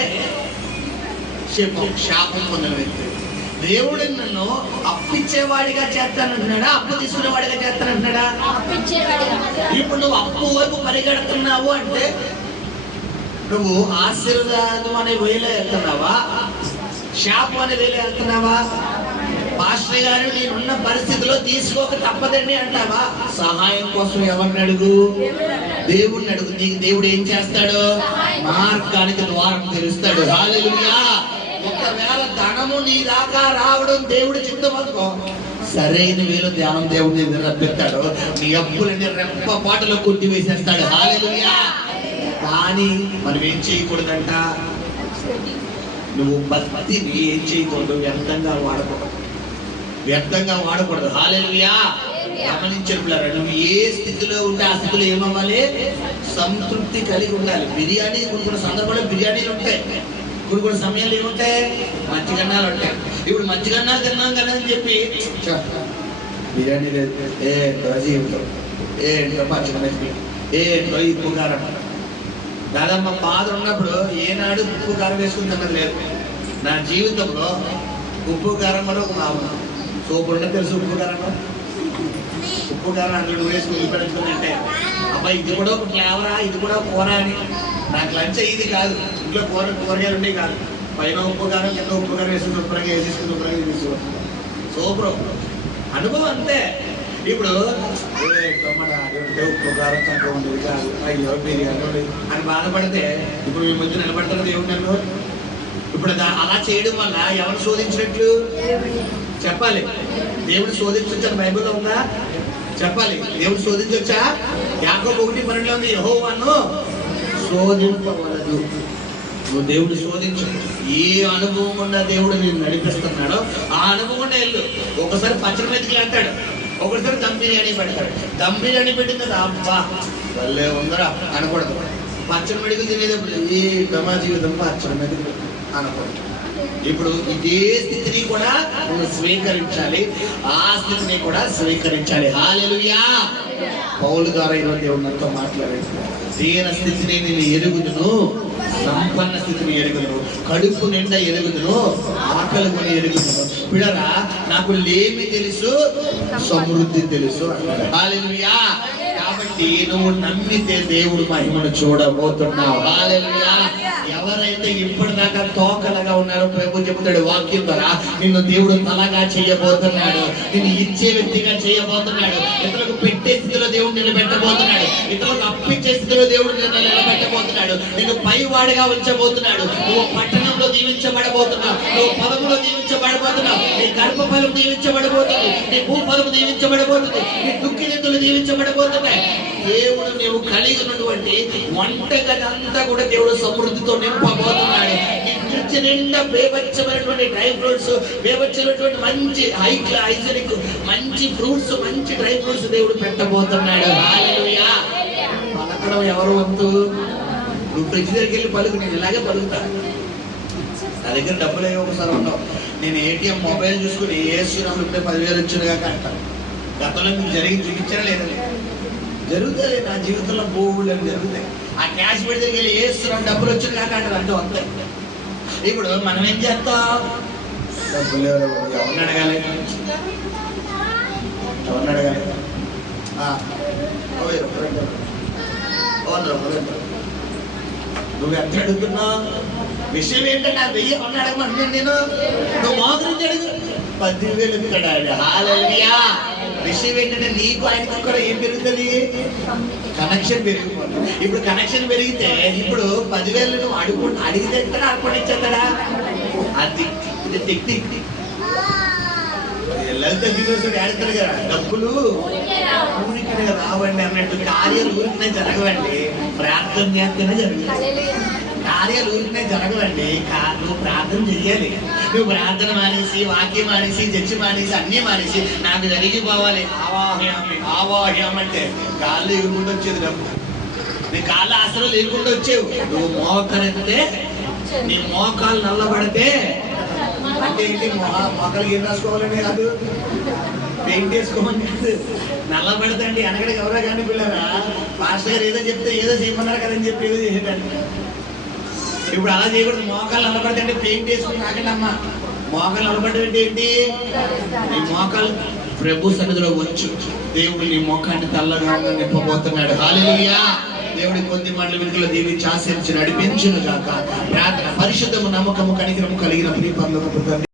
శాపం పొందిన వ్యక్తి. దేవుడు నన్ను అప్పిచ్చేవాడిగా చేస్తానంటున్నాడా, అప్పు తీసుకునేవాడిగా చేస్తానంటున్నాడా? ఇప్పుడు నువ్వు అప్పు వైపు పరిగెడుతున్నావు అంటే నువ్వు ఆశీర్వాదం అనే వేలో వెళ్తున్నావా, శాపం అనే వేలో వెళ్తున్నావా? పాస్టర్ గారు నేనున్న పరిస్థితిలో తీసుకోక తప్పదండి అంటావా? సహాయం కోసం ఎవరిని అడుగు? దేవుడిని అడుగు. నీకు దేవుడు ఏం చేస్తాడు? మార్గానికి ద్వారం తెరుస్తాడు. హల్లెలూయా. ఒకవేళ ధనము నీ దాకా రావడం దేవుడి చిత్తం అనుకో, సరైన వేలో ధ్యానం దేవుడిని రప్పిస్తాడు. నీ అప్పులని రెప్ప పాటలో కొట్టి వేసేస్తాడు. హల్లెలూయా. కానీ మనం ఏం చేయకూడదంట? నువ్వు భక్తిని ఏం చేయకూడదు? వ్యర్థంగా వాడకూడదు. హల్లెలూయా. గమనించారు పిల్లరా, నువ్వు ఏ స్థితిలో ఉంటే ఆ స్థితిలో ఏమవ్వాలి? సంతృప్తి కలిగి ఉండాలి. బిర్యానీ కొన్ని సందర్భంలో బిర్యానీలు ఉంటాయి, కొన్ని సమయాలు ఏముంటాయి? మజ్జిగన్నాలు ఉంటాయి. ఇప్పుడు మజ్జిగన్నాలు తిన్నాం కదా అని చెప్పి బిర్యానీ లేదు, ఏంటో పచ్చిమిరపకాయ, ఉప్పు కారం. దాదాపు మా ఫాదర్ ఉన్నప్పుడు ఏనాడు ఉప్పు కారం వేసుకుని తిన్నది లేదు. నా జీవితంలో ఉప్పు కారం కూడా ఒక భావన సూపర్ ఉంటే తెలుసు. ఉప్పు కారం అందులో వేసుకుని పెడుతుందంటే అబ్బాయి ఇది కూడా ఒక ఫ్లేవరా, ఇది కూడా కూర అని. నాకు లంచ్ ఇది కాదు, ఇంట్లో కూరగాయలు ఉండే కాదు. పైన ఉప్పు కారం, కింద ఉప్పు కారం వేసుకుని ఉప్పురగా వేసేసుకుని ఉప్పురగా తీసుకోవాలి. సూపర్ అనుభవం అంతే. ఇప్పుడు ఉప్పు కారం తక్కువ ఉండేది కాదు, అయ్యో బిర్యానీ అని బాధపడితే ఇప్పుడు మీ మధ్య నిలబడతారు దేవుడు నన్ను. ఇప్పుడు అలా చేయడం వల్ల ఎవరు శోధించినట్లు? చెప్పాలి. దేవుడు శోధించని బైబిల్లో ఉందా? చెప్పాలి. దేవుడు శోధించొచ్చా? యాకోబు 1:12 ఉంది, యెహోవాను శోధింపవలదు. నువ్వు దేవుడు శోధించు. ఏ అనుభవం గుండా దేవుడు నేను నడిపిస్తున్నాడో ఆ అనుభవం గుండా వెళ్ళు. ఒకసారి పచ్చడి మెతుకులు అంటాడు, ఒకసారి దమ్ బిర్యానీ పెడతాడు. దమ్ బిర్యానీ పెట్టిన కదా అబ్బా భలే ఉందరా అనకూడదు. పచ్చడి మెతుకులు తినేటప్పుడు ఏ దమా జీవితం పచ్చడి మెతుకులు అనకూడదు. ఇప్పుడు ఇదే స్థితిని కూడా నువ్వు స్వీకరించాలి, ఆ స్థితిని కూడా స్వీకరించాలి. హల్లెలూయా. పౌలు ద్వారా ఈరోజు దేవుడు నాతో మాట్లాడాడు. దీన స్థితిని నేను ఎరుగుదును, సంపన్న స్థితిని ఎరుగుదును, కడుపు నిండా ఎరుగుదును, ఆకలి కొని ఎరుగుదును. పిల్లరా, నాకు లేమి తెలుసు, సమృద్ధి తెలుసు అన్నాడు. హల్లెలూయా. కాబట్టి నువ్వు నమ్మితే దేవుడు మహిమను చూడబోతున్నావు. హల్లెలూయా. ఎవరైతే ఇప్పటిదాకా తోకలుగా ఉన్నారో ప్రభు చెబుతాడు వాక్యం ద్వారా, నిన్ను దేవుడు తలగా చేయబోతున్నాడు, నిన్ను ఇచ్చే వ్యక్తిగా చేయబోతున్నాడు, ఇతరులకు పెట్టే స్థితిలో దేవుడు నిలబెట్టబోతున్నాడు, ఇతరులకు అప్పించే స్థితిలో దేవుడు నిన్ను నిలబెట్టబోతున్నాడు, నిన్ను పైవాడిగా ఉంచబోతున్నాడు. నువ్వు పట్టణంలో దీవించబడబోతున్నావు, నువ్వు పొలంలో దీవించబడబోతున్నావు, నీ గర్భఫలం దీవించబడబోతుంది, నీ భూఫలం దీవించబడబోతుంది, నీ దుఃఖితులు దీవించబడబోతున్నాయి. దేవుడు నీవు కలిగి ఉన్నటువంటి వంటగది అంతా కూడా దేవుడు సమృద్ధితో నింపబోతున్నాడు. ఇంటి నిండా బేబచ్చమైనటువంటి డ్రై ఫ్రూట్స్, బేబచ్చమైనటువంటి మంచి హైజెనిక్ మంచి ఫ్రూట్స్, మంచి డ్రై ఫ్రూట్స్ దేవుడు పెట్టబోతున్నాడు. హల్లెలూయా. పలకడం ఎవరు వంతు? నువ్వు ఫ్రిడ్జ్ దగ్గరికి వెళ్ళి పలుకు, నేను ఇలాగే పలుకుతా. నా దగ్గర డబ్బులు అయ్యి ఒకసారి ఉండవు, నేను ఏటీఎం మొబైల్ చూసుకుని ఏసుకున్నప్పుడు ఇప్పుడే 10,000 వచ్చింది కాక అంటాను. గతంలో మీకు జరిగి చూపించారా లేదని? జరుగుతుంది. నా జీవితంలో బోవులు అని జరుగుతాయి. ఆ క్యాష్ పెడితే వెళ్ళి వేస్తున్నాం డబ్బులు వచ్చింది కాక అంటారు, అంటూ వస్తాయి. ఇప్పుడు మనం ఏం చేస్తాం? డబ్బులు ఎవరిని అడగాలి? ఎవరిని అడగాలి? నువ్వు ఎంత అడుగుతున్నావు? విషయం ఏంటంటే ఆ 1000 ఎవరిని అడగమంటున్నాను నేను? నువ్వు మోకరించి అడుగు, 10,000 ఇస్తాడు. హల్లెలూయా. విషయం ఏంటంటే నీకు ఆయనకు కూడా ఏం పెరుగుతుంది? కనెక్షన్ పెరిగిపోతుంది. ఇప్పుడు కనెక్షన్ పెరిగితే ఇప్పుడు 10,000 నువ్వు అడిగితే ఎక్కడ అనుకోని ఇచ్చేస్తాడా? అది ఇది టెక్నిక్. లలిత దినోత్సవం ఆడతారు కదా, డబ్బులు ఊరికనే రావండి అన్నట్టు. కార్యాలు ఊరికనే జరగవండి, ప్రార్థన చేస్తేనే జరుగుతుంది. కార్యాలు ఊరికనే జరగవండి, నువ్వు ప్రార్థన చెయ్యాలి. నువ్వు ప్రార్థన మానేసి, వాక్యం మానేసి, చర్చ మానేసి, అన్నీ మానేసి నాకు జరిగిపోవాలి ఆవాహ్యామి ఆవాహ్యం అంటే కాళ్ళు ఎగురుకుంటూ వచ్చేది డబ్బు. నీ కాళ్ళ ఆసనం లేకుండా వచ్చేవు. నువ్వు మోకరెత్తితే, నీ మోకాలు నల్లబడితే అంటే ఏంటి? మోకాలకి ఏం రాసుకోవాలని కాదు, పెయింట్ వేసుకోమని కాదు. నల్లబడతండి అనగడికి ఎవరో కానీ పిల్లరా, పాస్టర్ గారు ఏదో చెప్తే ఏదో చేయమన్నారు కదని చెప్పి ఏదో చేసేటండి. ఇప్పుడు అలా చేయకూడదు. మోకాలు నల్లబడితే పెయింట్ వేసుకుని నాకండి అమ్మ. మోకాలు నల్లబడ్డం ఏంటి? నీ మోకాలు ప్రభు సన్నిధిలో వచ్చు. దేవుడు నీ మోకాన్ని తెల్లగా నింపబోతున్నాడు. హల్లెలూయా. దేవుడి కొద్ది మాటల వెనుకలో దీవించి ఆశీర్వదించి నడిపించును గాక. ప్రార్థన. పరిశుద్ధము, నమ్మకము, కనికరము కలిగిన ప్రియ పరలోకపు తండ్రి.